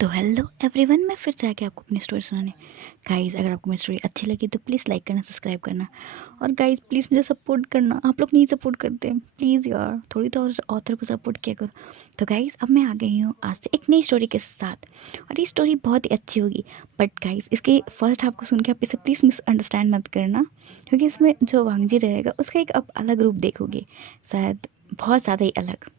तो hello everyone, मैं फिर से आके आपको अपनी स्टोरी सुनाने। गाइस, अगर आपको मेरी स्टोरी अच्छी लगी तो प्लीज़ लाइक करना, सब्सक्राइब करना। और गाइस प्लीज़ मुझे सपोर्ट करना, आप लोग नहीं सपोर्ट करते, प्लीज़ यार थोड़ी तो और ऑथर को सपोर्ट किया करो। तो गाइस अब मैं आ गई हूँ आज से एक नई स्टोरी के साथ, और ये स्टोरी बहुत ही अच्छी होगी। बट गाइस इसकी फर्स्ट हाफ को सुन के आप इसे प्लीज़ मिसअंडरस्टैंड मत करना, क्योंकि इसमें जो वांगजी रहेगा उसका एक आप अलग रूप देखोगे, शायद बहुत ज़्यादा ही अलग।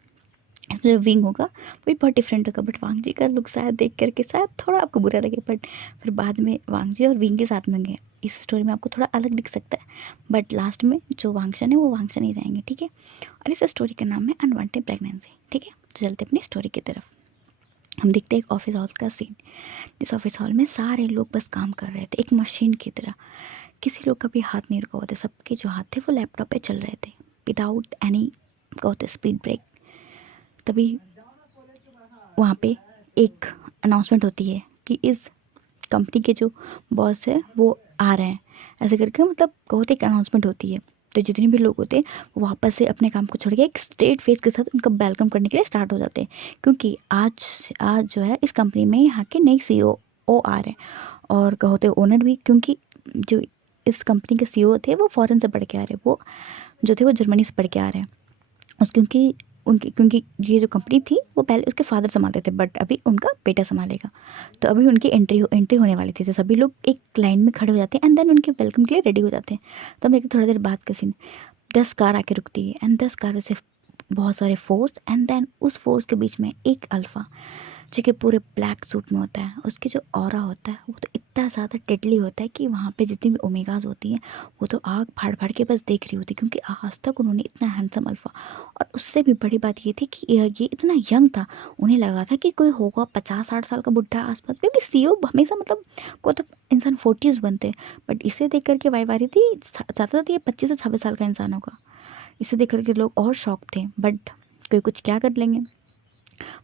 इसमें जो विंग होगा वो भी बहुत डिफरेंट होगा, बट वांगजी का लुक शायद देख करके शायद थोड़ा आपको बुरा लगे, बट फिर बाद में वांगजी और विंग के साथ में होंगे इस स्टोरी में आपको थोड़ा अलग दिख सकता है, बट लास्ट में जो वांगशन है वो वांगशन ही रहेंगे, ठीक है। और इस स्टोरी का नाम है अनवांटेड प्रेगनेंसी, ठीक है। तो चलते अपनी स्टोरी की तरफ। हम देखते हैं एक ऑफिस हॉल का सीन। इस ऑफिस हॉल में सारे लोग बस काम कर रहे थे एक मशीन की तरह। किसी लोग का भी हाथ नहीं रुका हुआ था, सबके जो हाथ थे वो लैपटॉप पे चल रहे थे विदाउट एनी स्पीड ब्रेक। तभी वहाँ पे एक अनाउंसमेंट होती है कि इस कंपनी के जो बॉस है वो आ रहे हैं, ऐसे करके मतलब बहुत एक अनाउंसमेंट होती है। तो जितने भी लोग होते हैं वो वापस से अपने काम को छोड़ के एक स्ट्रेट फेस के साथ उनका वेलकम करने के लिए स्टार्ट हो जाते हैं, क्योंकि आज आज जो है इस कंपनी में यहाँ के नए सीईओ आ रहे हैं। और कहते ओनर भी, क्योंकि जो इस कंपनी के सीईओ थे वो फॉरेन से पढ़ के आ रहे हैं, वो जो थे वो जर्मनी से पढ़ के आ रहे हैं। क्योंकि ये जो कंपनी थी वो पहले उसके फादर संभालते थे, बट अभी उनका बेटा संभालेगा। तो अभी उनकी एंट्री होने वाली थी, तो सभी लोग एक लाइन में खड़े हो जाते हैं एंड देन उनके वेलकम के लिए रेडी हो जाते हैं। तब देखिए थोड़ी देर बाद का सीन, 10 कार आके रुकती है एंड 10 कारों से बहुत सारे फोर्स, एंड देन उस फोर्स के बीच में एक अल्फ़ा जो कि पूरे ब्लैक सूट में होता है। उसके जो ऑरा होता है वो तो इतना ज़्यादा डेडली होता है कि वहाँ पे जितनी भी ओमेगाज होती हैं वो तो आग फाड़ फाड़ के बस देख रही होती, क्योंकि आज तक उन्होंने इतना हैंडसम अल्फ़ा। और उससे भी बड़ी बात ये थी कि ये इतना यंग था, उन्हें लगा था कि कोई होगा 50-60 साल का बुढ़ा आसपास, क्योंकि सीईओ हमेशा मतलब को तो इंसान 40s बनते हैं। बट इसे देख करके वाई वारी थी ज़्यादा ये 25 से 26 साल का इंसान होगा। इसे देख करके लोग और शॉक थे, बट कोई कुछ क्या कर लेंगे।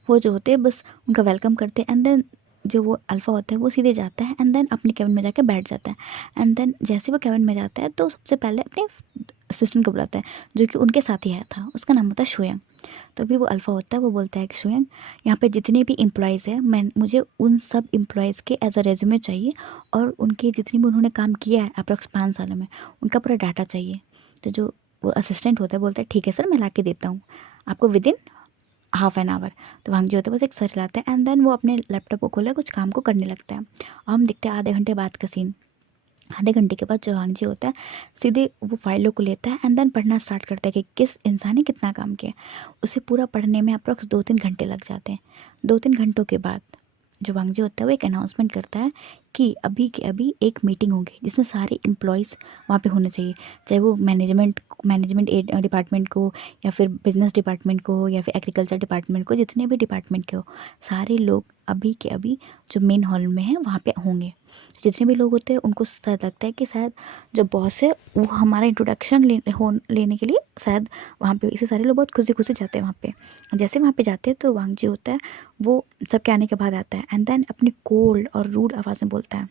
वो जो होते हैं बस उनका वेलकम करते हैं एंड देन जो वो अल्फ़ा होता है वो सीधे जाता है एंड देन अपने केबिन में जाके बैठ जाता है। एंड देन जैसे वो केबिन में जाता है तो सबसे पहले अपने असिस्टेंट को बुलाता है, जो कि उनके साथ ही आया था, उसका नाम होता है शोयंग। तो अभी वो अल्फ़ा होता है, वो बोलता है कि शोयंग, यहाँ पे जितने भी एम्प्लॉयज़ हैं मुझे उन सब एम्प्लॉयज़ के एज अ रेज्यूमे चाहिए, और उनके जितने भी उन्होंने काम किया है अप्रॉक्स 5 सालों में उनका पूरा डाटा चाहिए। तो जो वो असिस्टेंट होता है बोलता है ठीक है सर, मैं ला के देता हूँ आपको विदिन हाफ एन आवर। तो वांगजी होता है बस एक सर हिलाता है एंड देन वो अपने लैपटॉप को खोला कुछ काम को करने लगता है। और हम देखते हैं आधे घंटे बाद का सीन। आधे घंटे के बाद जो वांगजी होता है सीधे वो फाइलों को लेता है एंड देन पढ़ना स्टार्ट करता है कि किस इंसान ने कितना काम किया। उसे पूरा पढ़ने में अप्रॉक्स 2-3 घंटे लग जाते हैं। 2-3 घंटों के बाद जो वांगजी होता है वो एक अनाउंसमेंट करता है कि अभी के अभी एक मीटिंग होगी जिसमें सारे एम्प्लॉयज़ वहाँ पे होने चाहिए, चाहे वो मैनेजमेंट डिपार्टमेंट को, या फिर बिजनेस डिपार्टमेंट को, या फिर एग्रीकल्चर डिपार्टमेंट को, जितने भी डिपार्टमेंट के हो सारे लोग अभी के अभी जो मेन हॉल में हैं वहाँ पे होंगे। जितने भी लोग होते हैं उनको शायद लगता है कि शायद जो बॉस है वो हमारा इंट्रोडक्शन लेने के लिए शायद वहाँ पे, इसे सारे लोग बहुत खुशी खुशी जाते हैं वहाँ पे। जैसे वहाँ पे जाते हैं तो वांगजी होता है वो सबके आने के बाद आता है एंड देन अपनी कोल्ड और रूड आवाज़ में बोलता है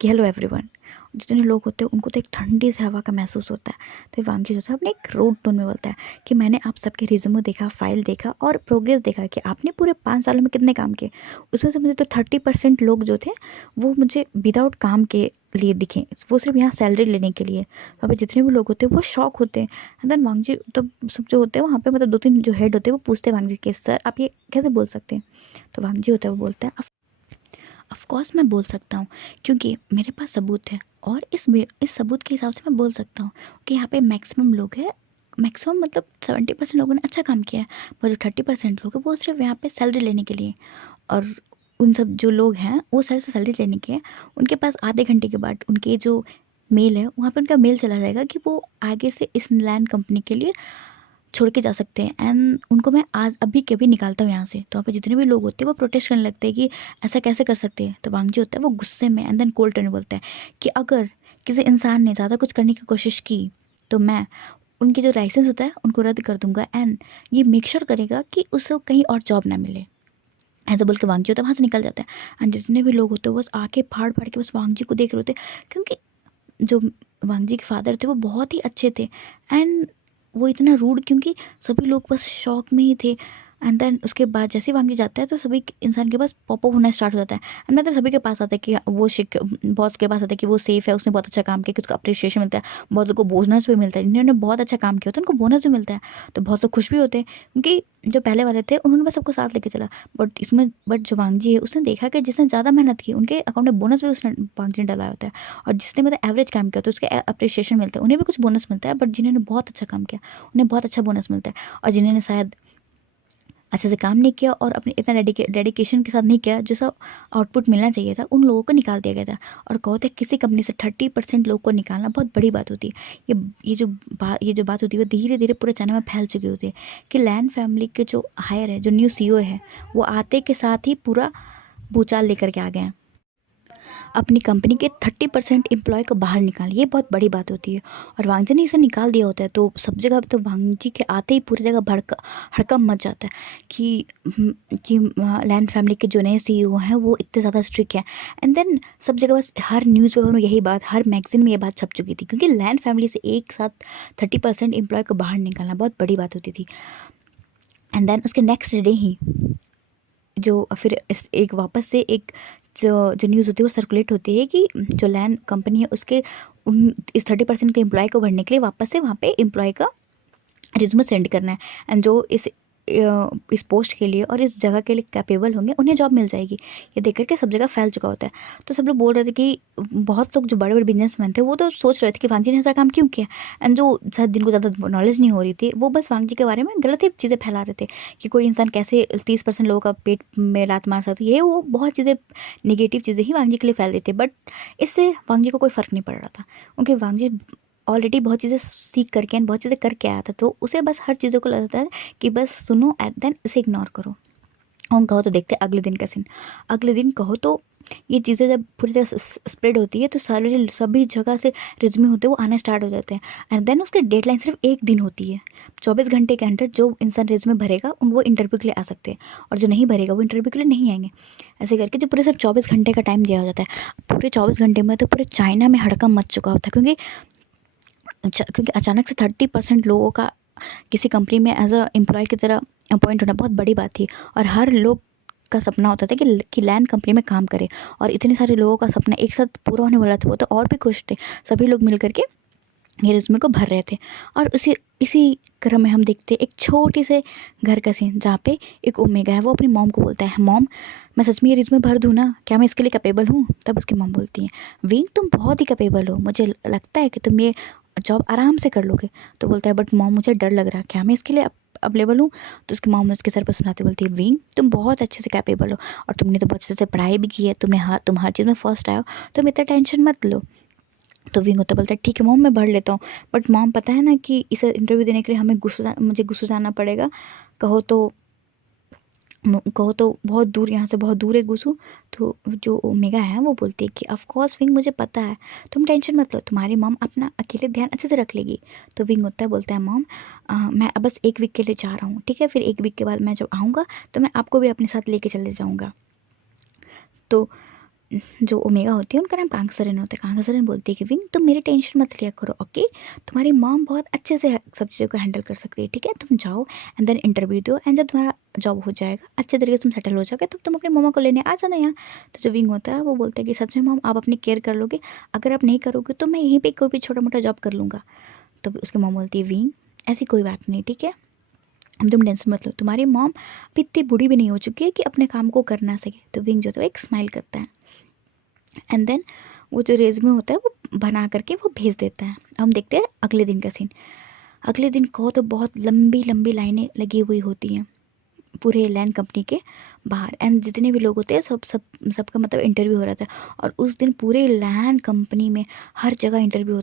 कि हेलो एवरीवन। जितने लोग होते हैं उनको तो एक ठंडी से हवा का महसूस होता है। तो वांगजी होता है अपने एक रूड टोन में बोलता है कि मैंने आप सबके रिज्यूमे देखा, फाइल देखा और प्रोग्रेस देखा कि आपने पूरे 5 सालों में कितने काम किए। उसमें से मुझे तो 30% लोग जो थे वो मुझे विदाउट काम के लिए दिखे, वो सिर्फ यहाँ सैलरी लेने के लिए। वहाँ पे जितने भी लोग होते हैं वो शॉक होते हैं। एंड देन वांगजी तो सब जो होते हैं वहाँ पे मतलब 2-3 जो हेड होते हैं वो पूछते हैं वांगजी के सर आप ये कैसे बोल सकते हैं। तो वांगजी होता है वो बोलता है ऑफ कोर्स मैं बोल सकता हूँ, क्योंकि मेरे पास सबूत है, और इस सबूत के हिसाब से मैं बोल सकता हूँ कि यहाँ पे मैक्सिमम लोग हैं। मैक्सिमम मतलब 70% लोगों ने अच्छा काम किया है, पर जो 30% लोग हैं वो सिर्फ यहाँ पे सैलरी लेने के लिए। और उन सब जो लोग हैं वो सर से सैलरी लेने के हैं। उनके पास आधे घंटे के बाद उनके जो मेल है वहाँ पे उनका मेल चला जाएगा कि वो आगे से इस लैंड कंपनी के लिए छोड़ के जा सकते हैं, एंड उनको मैं आज अभी के अभी निकालता हूँ यहाँ से। तो वहाँ पे जितने भी लोग होते हैं वो प्रोटेस्ट करने लगते हैं कि ऐसा कैसे कर सकते हैं। तो वांगजी होता है वो गुस्से में एंड देन कोल्ड टोन में बोलता है कि अगर किसी इंसान ने ज़्यादा कुछ करने की कोशिश की तो मैं उनकी जो लाइसेंस होता है उनको रद्द कर दूंगा, एंड ये मेक श्योर करेगा कि उसे कहीं और जॉब ना मिले। ऐसा बोल के वांगजी होता है वहाँ से निकल जाता है। एंड जितने भी लोग होते हैं बस आके फाड़ फाड़ के बस वांगजी को देख रहे होते, क्योंकि जो वांगजी के फादर थे वो बहुत ही अच्छे थे, एंड वो इतना रूड, क्योंकि सभी लोग बस शॉक में ही थे। एंड देन उसके बाद जैसे ही वांगी जाता है तो सभी इंसान के पास पॉप अप होना स्टार्ट हो जाता है। एंड मतलब सभी के पास आता है कि वो शिक बहुत के पास आता है कि वो सेफ़ है, उसने बहुत अच्छा काम किया, कि उसको अप्रिशिएशन मिलता है। बहुत लोगों को बोनस भी मिलता है, जिन्होंने बहुत अच्छा काम किया होता है उनको बोनस भी मिलता है। तो बहुत लोग खुश भी होते हैं, क्योंकि जो पहले वाले थे उन्होंने बस सबको साथ लेके चला। बट जो वांगजी है उसने देखा कि जिसने ज़्यादा मेहनत की उनके अकाउंट में बोनस भी उसने वांगजी ने डलाया होता है। और जिसने मतलब एवरेज काम किया तो उसके अप्रिशिएशन मिलता है, उन्हें भी कुछ बोनस मिलता है। बट जिन्होंने बहुत अच्छा काम किया उन्हें बहुत अच्छा बोनस मिलता है। और जिन्होंने शायद अच्छे से काम नहीं किया और अपने इतना डेडिकेशन के साथ नहीं किया जैसा आउटपुट मिलना चाहिए था, उन लोगों को निकाल दिया गया था। और कहते हैं किसी कंपनी से 30% लोग को निकालना बहुत बड़ी बात होती है। ये जो बात होती है वो धीरे धीरे पूरे चाइना में फैल चुकी होती है कि लैन फैमिली के जो हायर है, जो न्यू सीईओ है, वो आते के साथ ही पूरा भूचाल लेकर के आ गए हैं। अपनी कंपनी के 30% एम्प्लॉय को बाहर निकाल, ये बहुत बड़ी बात होती है। और वांगजी ने इसे निकाल दिया होता है तो सब जगह तो वांगजी के आते ही पूरी जगह हड़कंप मच जाता है कि लैंड फैमिली के जो नए सीईओ हैं वो इतने ज़्यादा स्ट्रिक्ट हैं। एंड देन सब जगह बस हर न्यूज़पेपर में यही बात, हर मैगजीन में ये बात छप चुकी थी, क्योंकि लैंड फैमिली से एक साथ 30% एम्प्लॉय को बाहर निकालना बहुत बड़ी बात होती थी। एंड देन उसके नेक्स्ट डे ही जो फिर एक वापस से एक जो न्यूज़ होती है वो सर्कुलेट होती है कि जो लैंड कंपनी है उसके इस 30% के एम्प्लॉय को भरने के लिए वापस से वहाँ पे एम्प्लॉय का रिज्यूमे सेंड करना है। एंड जो इस पोस्ट के लिए और इस जगह के लिए कैपेबल होंगे उन्हें जॉब मिल जाएगी। ये देख करके सब जगह फैल चुका होता है। तो सब लोग बोल रहे थे कि बहुत लोग जो बड़े बड़े बिजनेसमैन थे वो तो सोच रहे थे कि वांगजी ने ऐसा काम क्यों किया। एंड जो शायद जिनको ज़्यादा नॉलेज नहीं हो रही थी वो बस वांगजी के बारे में गलत ही चीज़ें फैला रहे थे कि कोई इंसान कैसे 30% लोगों का पेट में लात मार सकती है। ये वो बहुत चीज़ें निगेटिव चीज़ें ही वांगजी के लिए फैल रही थी। बट इससे वांगजी को कोई फ़र्क नहीं पड़ रहा था, क्योंकि वांगजी ऑलरेडी बहुत चीज़ें सीख करके एंड बहुत चीज़ें करके आया था। तो उसे बस हर चीज़ों को लगता है कि बस सुनो एंड देन इसे इग्नोर करो। और कहो तो देखते अगले दिन का सीन। अगले दिन कहो तो ये चीज़ें जब पूरी जगह स्प्रेड होती है तो सारे सभी जगह से रिज्यूमे होते हैं वो आना स्टार्ट हो जाते हैं। एंड देन उसकी डेडलाइन सिर्फ एक दिन होती है। 24 घंटे के अंदर जो इंसान रिज्यूमे भरेगा वो इंटरव्यू के लिए आ सकते हैं, और जो नहीं भरेगा वो इंटरव्यू के लिए नहीं आएंगे। ऐसे करके जो पूरे सिर्फ 24 घंटे का टाइम दिया हो जाता है। पूरे 24 घंटे में तो पूरे चाइना में हड़कंप मच चुका होता है, क्योंकि अचानक से 30% लोगों का किसी कंपनी में एज अ एम्प्लॉय की तरह अपॉइंट होना बहुत बड़ी बात थी। और हर लोग का सपना होता था कि लैंड कंपनी में काम करे। और इतने सारे लोगों का सपना एक साथ पूरा होने वाला था, वो तो और भी खुश थे। सभी लोग मिल करके ये रिज्यूमे को भर रहे थे। और इसी क्रम में हम देखते एक छोटे से घर का सीन जहाँ पे एक ओमेगा है, वो अपनी मॉम को बोलता है, मॉम मैं सच में ये रिज्यूमे भर दूँ ना, क्या मैं इसके लिए कैपेबल हूँ। तब उसकी मॉम बोलती है, विंग तुम बहुत ही कैपेबल हो, मुझे लगता है कि तुम ये जॉब आराम से कर लोगे। तो बोलता है बट मॉम मुझे डर लग रहा है, क्या मैं इसके लिए अवेलेबल हूँ। तो उसकी मॉम उसके सर पर सुनाती बोलती है, विंग तुम बहुत अच्छे से कैपेबल हो और तुमने तो बहुत अच्छे से पढ़ाई भी की है, तुम हर चीज़ में फर्स्ट आए हो, तुम इतना टेंशन मत लो। तो विंग होता बोलता है ठीक है मॉम मैं भर लेता हूँ। बट मॉम पता है ना कि इसे इंटरव्यू देने के लिए मुझे गुस्सू जाना पड़ेगा। कहो तो बहुत दूर, यहाँ से बहुत दूर है गुसु। तो जो ओमेगा है वो बोलती है कि ऑफ कोर्स विंग मुझे पता है, तुम टेंशन मत लो, तुम्हारी मॉम अपना अकेले ध्यान अच्छे से रख लेगी। तो विंग होता है बोलता है मॉम मैं अब बस 1 वीक के लिए जा रहा हूँ, ठीक है, फिर 1 वीक के बाद मैं जब आऊँगा तो मैं आपको भी अपने साथ लेके चले जाऊँगा। तो जो ओमेगा होती है उनका नाम कांगसरन होता है। कांगसरन बोलती है कि विंग तुम मेरी टेंशन मत लिया करो, ओके, तुम्हारी मॉम बहुत अच्छे से सब चीज़ों को हैंडल कर सकती है, ठीक है, तुम जाओ एंड देन इंटरव्यू दो। एंड जब तुम्हारा जॉब हो जाएगा, अच्छे तरीके से तुम सेटल हो जाओगे, तब तुम अपनी मम्मा को लेने आ जाना यहाँ। तो जो विंग होता है वो बोलता है कि सच में मॉम आप अपनी केयर कर लोगे, अगर आप नहीं करोगे तो मैं यहीं पर कोई भी छोटा मोटा जॉब कर लूँगा। तो उसकी मॉम बोलती है विंग ऐसी कोई बात नहीं, ठीक है, तुम टेंशन मत लो, तुम्हारी मॉम अभी इतनी बूढ़ी भी नहीं हो चुकी है कि अपने काम को कर ना सके। तो विंग जो है एक स्माइल करता है एंड देन वो जो रेज़्यूमे होता है वो बना करके वो भेज देता है। हम देखते हैं अगले दिन का सीन। अगले दिन कहो तो बहुत लंबी लंबी लाइनें लगी हुई होती हैं पूरे लैंड कंपनी के बाहर। एंड जितने भी लोग होते हैं सबका मतलब इंटरव्यू हो रहा था। और उस दिन पूरे लैंड कंपनी में हर जगह इंटरव्यू हो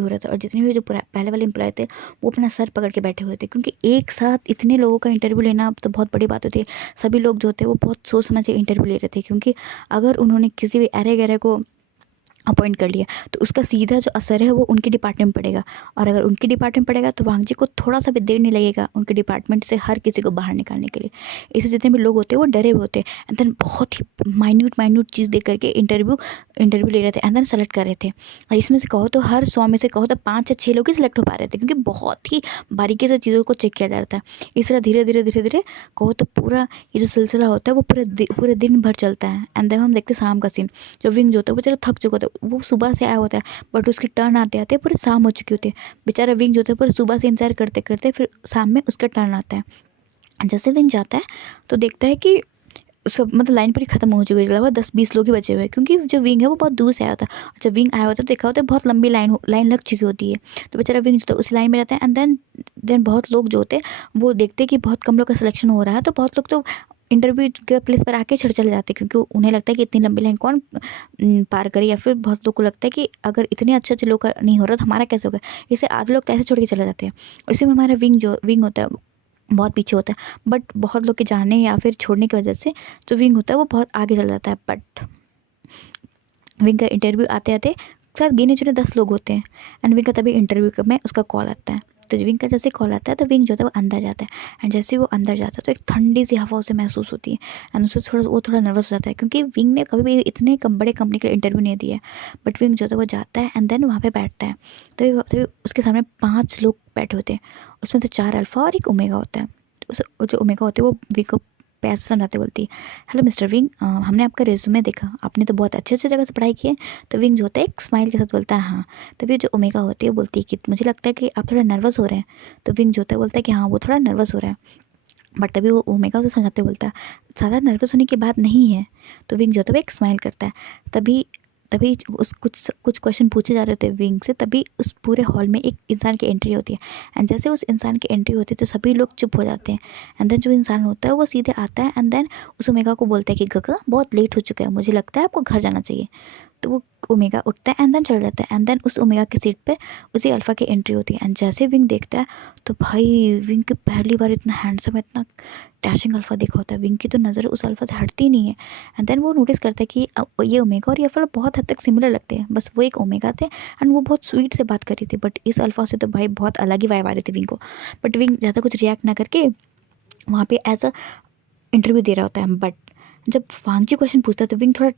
रहा था। और जितने भी जो पहले वाले एम्प्लॉय थे वो अपना सर पकड़ के बैठे हुए थे, क्योंकि एक साथ इतने लोगों का इंटरव्यू लेना तो बहुत बड़ी बात होती है। सभी लोग जो थे वो बहुत सोच समझ के इंटरव्यू ले रहे थे, क्योंकि अगर उन्होंने किसी भी अरे गहरे को अपॉइंट कर लिया, तो उसका सीधा जो असर है वो उनके डिपार्टमेंट में पड़ेगा। और अगर उनके डिपार्टमेंट पड़ेगा तो वांगजी को थोड़ा सा भी देर नहीं लगेगा उनके डिपार्टमेंट से हर किसी को बाहर निकालने के लिए। इससे जितने भी लोग होते हैं वो डरे हुए होते हैं, एंड देन बहुत ही माइन्यूट चीज़ दे करके इंटरव्यू ले रहे थे, एंड देन सेलेक्ट कर रहे थे। और इसमें से कहो तो हर 100 में से कहो तो 5 या 6 लोग ही सिलेक्ट हो पा रहे थे, क्योंकि बहुत ही बारीकी से चीज़ों को चेक किया जा रहा था। इस तरह धीरे धीरे कहो तो पूरा ये जो सिलसिला होता है वो पूरे दिन भर चलता है। एंड देन हम देखते हैं शाम का सीन, जो विंग जो होता है वो बेचारा थक चुका होता है, वो सुबह से आया होता है, बट उसकी टर्न आते आते पूरे शाम हो चुकी होती है। बेचारा विंग जो होता है पूरे सुबह से इंतजार करते करते फिर शाम में उसका टर्न आता है। जैसे विंग जाता है तो देखता है कि सब मतलब लाइन पूरी खत्म हो चुकी है, लगभग 10-20 लोग ही बचे हुए हैं, क्योंकि जो विंग है वो बहुत दूर से आया होता है। और जब विंग आया होता है तो देखा होता है बहुत लंबी लाइन लग चुकी होती है। तो बेचारा विंग जो होता है उस लाइन में रहता है, एंड देन बहुत लोग जो होते हैं वो देखते हैं कि बहुत कम लोग का सिलेक्शन हो रहा है, तो बहुत लोग तो इंटरव्यू के प्लेस पर आके छड़ चले जाते हैं, क्योंकि उन्हें लगता है कि इतनी लंबी लाइन कौन पार करे, या फिर बहुत लोग को लगता है कि अगर इतने अच्छे अच्छे लोग का नहीं हो रहा तो हमारा कैसे होगा। इससे आधे लोग कैसे छोड़ के चले जाते हैं। और इसी में हमारा विंग होता है बहुत पीछे होता है, बट बहुत लोग के जाने या फिर छोड़ने की वजह से जो विंग होता है वो बहुत आगे चला जाता है। बट विंग का इंटरव्यू आते आते शायद गिने चुने 10 लोग होते हैं, एंड विंग का तभी इंटरव्यू में उसका कॉल आता है। तो विंग का जैसे कॉल आता है तो विंग जो होता है वो अंदर जाता है, एंड जैसे वो अंदर जाता है तो एक ठंडी सी हवा उसे महसूस होती है, एंड उससे थोड़ा नर्वस हो जाता है, क्योंकि विंग ने कभी भी इतने बड़े कंपनी के लिए इंटरव्यू नहीं दिया है। बट विंग जो होता है वो जाता है, एंड देन वहाँ पे बैठता है। तभी उसके सामने 5 लोग बैठे होते हैं, उसमें से 4 अल्फ़ा और एक ओमेगा होता है। उस जो ओमेगा होती है वो विंग को प्यार से समझाते बोलती है, हेलो मिस्टर विंग, हमने आपका रेज्यूमे देखा, आपने तो बहुत अच्छे अच्छे जगह से पढ़ाई की है। तो विंग जो होता है एक स्माइल के साथ बोलता है हाँ। तभी जो ओमेगा होती है बोलती है कि मुझे लगता है कि आप थोड़ा नर्वस हो रहे हैं। तो विंग जो होता है बोलता है कि हाँ वो थोड़ा नर्वस हो रहा है। बट तभी वो ओमेगा उसे समझाते बोलता है ज़्यादा नर्वस होने की बात नहीं है। तो विंग जो होता है वो एक स्माइल करता है। तभी तभी उस कुछ क्वेश्चन पूछे जा रहे होते हैं विंग से, तभी उस पूरे हॉल में एक इंसान की एंट्री होती है, एंड जैसे उस इंसान की एंट्री होती है तो सभी लोग चुप हो जाते हैं। एंड देन जो इंसान होता है वो सीधे आता है, एंड देन उस ओमेगा को बोलता है कि गगा बहुत लेट हो चुका है, मुझे लगता है आपको घर जाना चाहिए। तो वो ओमेगा उठता है एंड देन चल जाता है, एंड देन उस ओमेगा की सीट पर उसी अल्फ़ा की एंट्री होती है। एंड जैसे विंग देखता है तो भाई विंग की पहली बार इतना हैंडसम इतना डैशिंग अल्फ़ा देखा होता है, विंग की तो नज़र उस अल्फ़ा से हटती नहीं है। एंड देन वो नोटिस करता है कि ये ओमेगा और ये अल्फ़ा बहुत हद तक सिमिलर लगते हैं, बस वो एक ओमेगा थे एंड वो बहुत स्वीट से बात कर रही थी, बट इस अल्फ़ा से तो भाई बहुत अलग ही वाइब आ रही थी विंग को। बट विंग ज़्यादा कुछ रिएक्ट ना करके वहाँ पे एज अ इंटरव्यू दे रहा होता है। बट जब वांगजी क्वेश्चन पूछता है तो विंग थोड़ा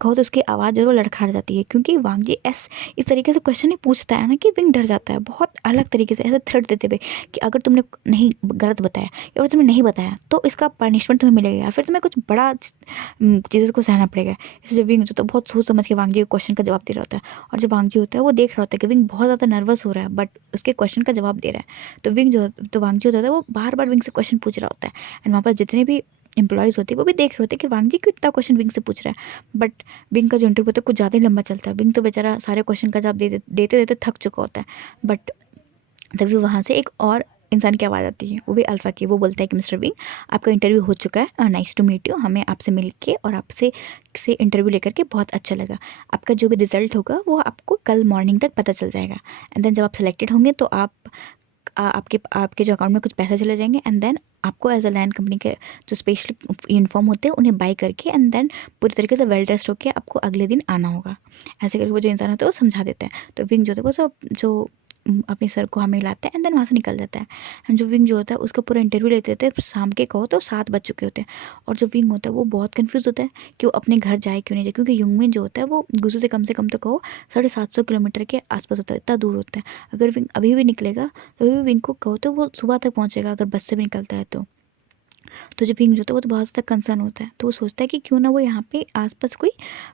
कहो तो उसकी आवाज़ जो है वो लड़खड़ जाती है, क्योंकि वांगजी इस तरीके से क्वेश्चन नहीं पूछता है ना कि विंग डर जाता है, बहुत अलग तरीके से ऐसे थ्रेट देते हुए कि अगर तुमने नहीं गलत बताया या फिर तुमने नहीं बताया तो इसका पनिशमेंट तुम्हें मिलेगा, या फिर तुम्हें कुछ बड़ा चीज़ों को सहना पड़ेगा। इसलिए विंग जो तो बहुत सोच समझ के वांगजी के क्वेश्चन का जवाब दे रहा होता है। और जब वांगजी होता है वो देख रहा होता है कि विंग बहुत ज़्यादा नर्वस हो रहा है, बट उसके क्वेश्चन का जवाब दे रहा है। तो वांगजी होता है वो बार बार विंग से क्वेश्चन पूछ रहा होता है, एंड वहाँ पर जितने भी एम्प्लॉयज़ होते हैं वो भी देख रहे होते हैं कि वांगजी क्यों इतना क्वेश्चन विंग से पूछ रहा है। बट विंग का जो इंटरव्यू होता है कुछ ज़्यादा ही लंबा चलता है, विंग तो बेचारा सारे क्वेश्चन का जवाब देते देते थक चुका होता है। बट तभी वहाँ से एक और इंसान की आवाज़ आती है, वो भी अल्फ़ा की। वो बोलता है कि मिस्टर विंग आपका इंटरव्यू हो चुका है, नाइस टू मीट यू, हमें आपसे मिल के और आपसे इंटरव्यू लेकर के बहुत अच्छा लगा। आपका जो भी रिज़ल्ट होगा वो आपको कल मॉर्निंग तक पता चल जाएगा, एंड देन जब आप सेलेक्टेड होंगे तो आपके जो अकाउंट में कुछ पैसे चले जाएंगे, एंड देन आपको एज अ लैंड कंपनी के जो स्पेशल यूनिफॉर्म होते हैं उन्हें बाई करके एंड देन पूरी तरीके से वेल ड्रेस्ड होकर आपको अगले दिन आना होगा। ऐसे करके वो जो इंसान होता है वो समझा देता है। तो विंग जो होता है वो सब जो अपने सर को हमें लाता है, एंड देन वहाँ से निकल जाता है। एंड जो विंग जो होता है उसका पूरा इंटरव्यू लेते थे, शाम के कहो तो 7 बज चुके होते हैं। और जो विंग होता है वो बहुत कन्फ्यूज़ होता है कि वो अपने घर जाए क्यों नहीं जाए, क्योंकि युंगमिन जो होता है वो गुजू से कम तो कहो 750 किलोमीटर के आसपास होता है, इतना दूर होता है। अगर विंग अभी भी निकलेगा तो अभी भी विंग को कहो तो वो सुबह तक पहुँचेगा अगर बस से भी निकलता है तो जो विंग जो होता है वो तो बहुत ज़्यादा कंसर्न होता है। तो वो सोचता है कि क्यों ना वो यहाँ पे आसपास कोई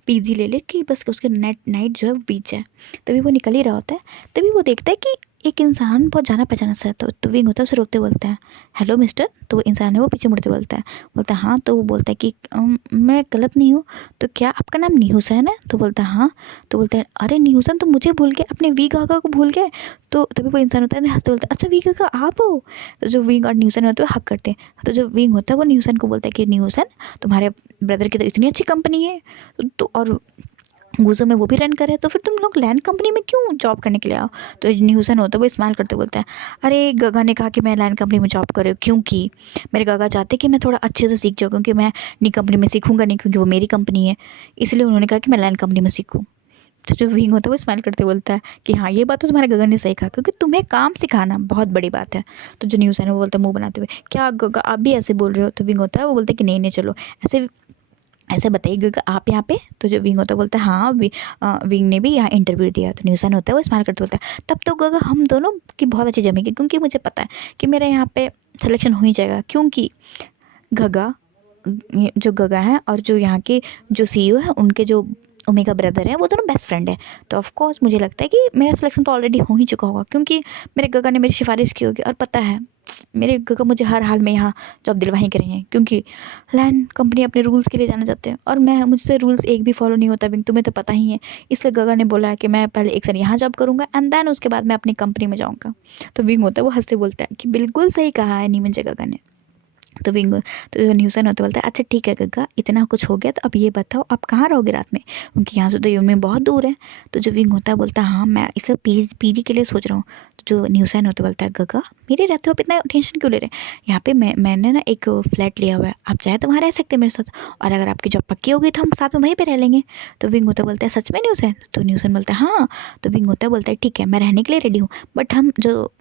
पीजी ले ले कि बस उसके नाइट जो है वो बीच है। तभी वो निकल ही रहा होता है, तभी वो देखता है कि एक इंसान बहुत जाना पहचाना सा है। तो विंग होता है उसे रोकते बोलता है हेलो मिस्टर। तो वो इंसान है वो पीछे मुड़ते बोलता है हाँ। तो वो बोलता है कि मैं गलत नहीं हूँ तो क्या आपका नाम न्यूसन है? तो बोलता है हाँ। तो बोलता है अरे न्यूसन तो मुझे भूल गए, अपने वी गागा को भूल गए। तो तभी वो इंसान होता है हंसते बोलता है अच्छा वी गागा आप हो? तो जो विंग और न्यूसन होते हैं वो हक करते हैं। तो जो विंग होता है वो न्यूसन को बोलता है कि न्यूसन तुम्हारे ब्रदर की तो इतनी अच्छी कंपनी है तो और गुजो में वो भी रन करे, तो फिर तुम लोग लैंड कंपनी में क्यों जॉब करने के लिए आओ? तो न्यूसन होता है वो स्माइल करते बोलता है अरे गगा ने कहा कि मैं लैंड कंपनी में जॉब करूँ, क्योंकि मेरे गगा चाहते कि मैं थोड़ा अच्छे से सीख जाऊँ, क्योंकि मैं नई कंपनी में सीखूंगा नहीं, क्योंकि वो मेरी कंपनी है, इसलिए उन्होंने कहा कि मैं लैंड कंपनी में सीखूँ। तो जो विंग होता है वो स्माइल करते बोलता है कि हाँ ये बात तो तुम्हारे गगन ने सही कहा, क्योंकि तुम्हें काम सिखाना बहुत बड़ी बात है। तो जो न्यूज़ है ना वो बोलता है मुंह बनाते हुए, क्या गगा आप भी ऐसे बोल रहे हो? तो विंग होता है वो बोलता है कि नहीं नहीं चलो ऐसे ऐसे बताइए गगा आप यहाँ पे। तो जो विंग होता है बोलता है हाँ विंग ने भी यहाँ इंटरव्यू दिया। तो न्यूसन होता है वो स्माइल करते बोलता है तब तो गगा हम दोनों की बहुत अच्छी जमेगी, क्योंकि मुझे पता है कि मेरा यहाँ पे सिलेक्शन हो ही जाएगा, क्योंकि गगा जो गगा है और जो यहाँ के जो सीईओ है उनके जो ओमेगा ब्रदर है वो दोनों बेस्ट फ्रेंड है। तो ऑफ कोर्स मुझे लगता है कि मेरा सिलेक्शन तो ऑलरेडी हो ही चुका होगा, क्योंकि मेरे गगा ने मेरी सिफारिश की होगी और पता है मेरे गगा मुझे हर हाल में यहाँ जॉब दिलवा ही करेंगे, क्योंकि लैंड कंपनी अपने रूल्स के लिए जाना चाहते हैं और मैं मुझसे रूल्स एक भी फॉलो नहीं होता, तुम्हें तो पता ही है। इसलिए गगा ने बोला है कि मैं पहले एक साल यहाँ जॉब करूँगा एंड देन उसके बाद मैं अपनी कंपनी में जाऊँगा। तो विंग होता है वो हंसते बोलता है कि बिल्कुल सही कहा है नीमन गगा ने। तो विंग तो जो न्यूसन होता बोलता है अच्छा ठीक है गग्गा इतना कुछ हो गया, तो अब ये बताओ आप कहाँ रहोगे रात में, उनके यहाँ से तो यून में बहुत दूर है। तो जो विंग होता है बोलता है हाँ मैं इसे पीजी के लिए सोच रहा हूँ। तो जो न्यूसन होता बोलता है गग्गा मेरे रहते हो आप इतना टेंशन क्यों ले रहे हैं, यहाँ पे मैंने ना एक फ्लैट लिया हुआ है, आप चाहे तो वहाँ रह सकते हैं मेरे साथ, और अगर आपकी जॉब पक्की होगी तो हम साथ में वहीं पर रह लेंगे। तो विंग होता बोलता है सच में न्यूसन? तो न्यूसन बोलता है हाँ। तो विंग होता बोलता है ठीक है मैं रहने के लिए रेडी हूँ, बट हम जो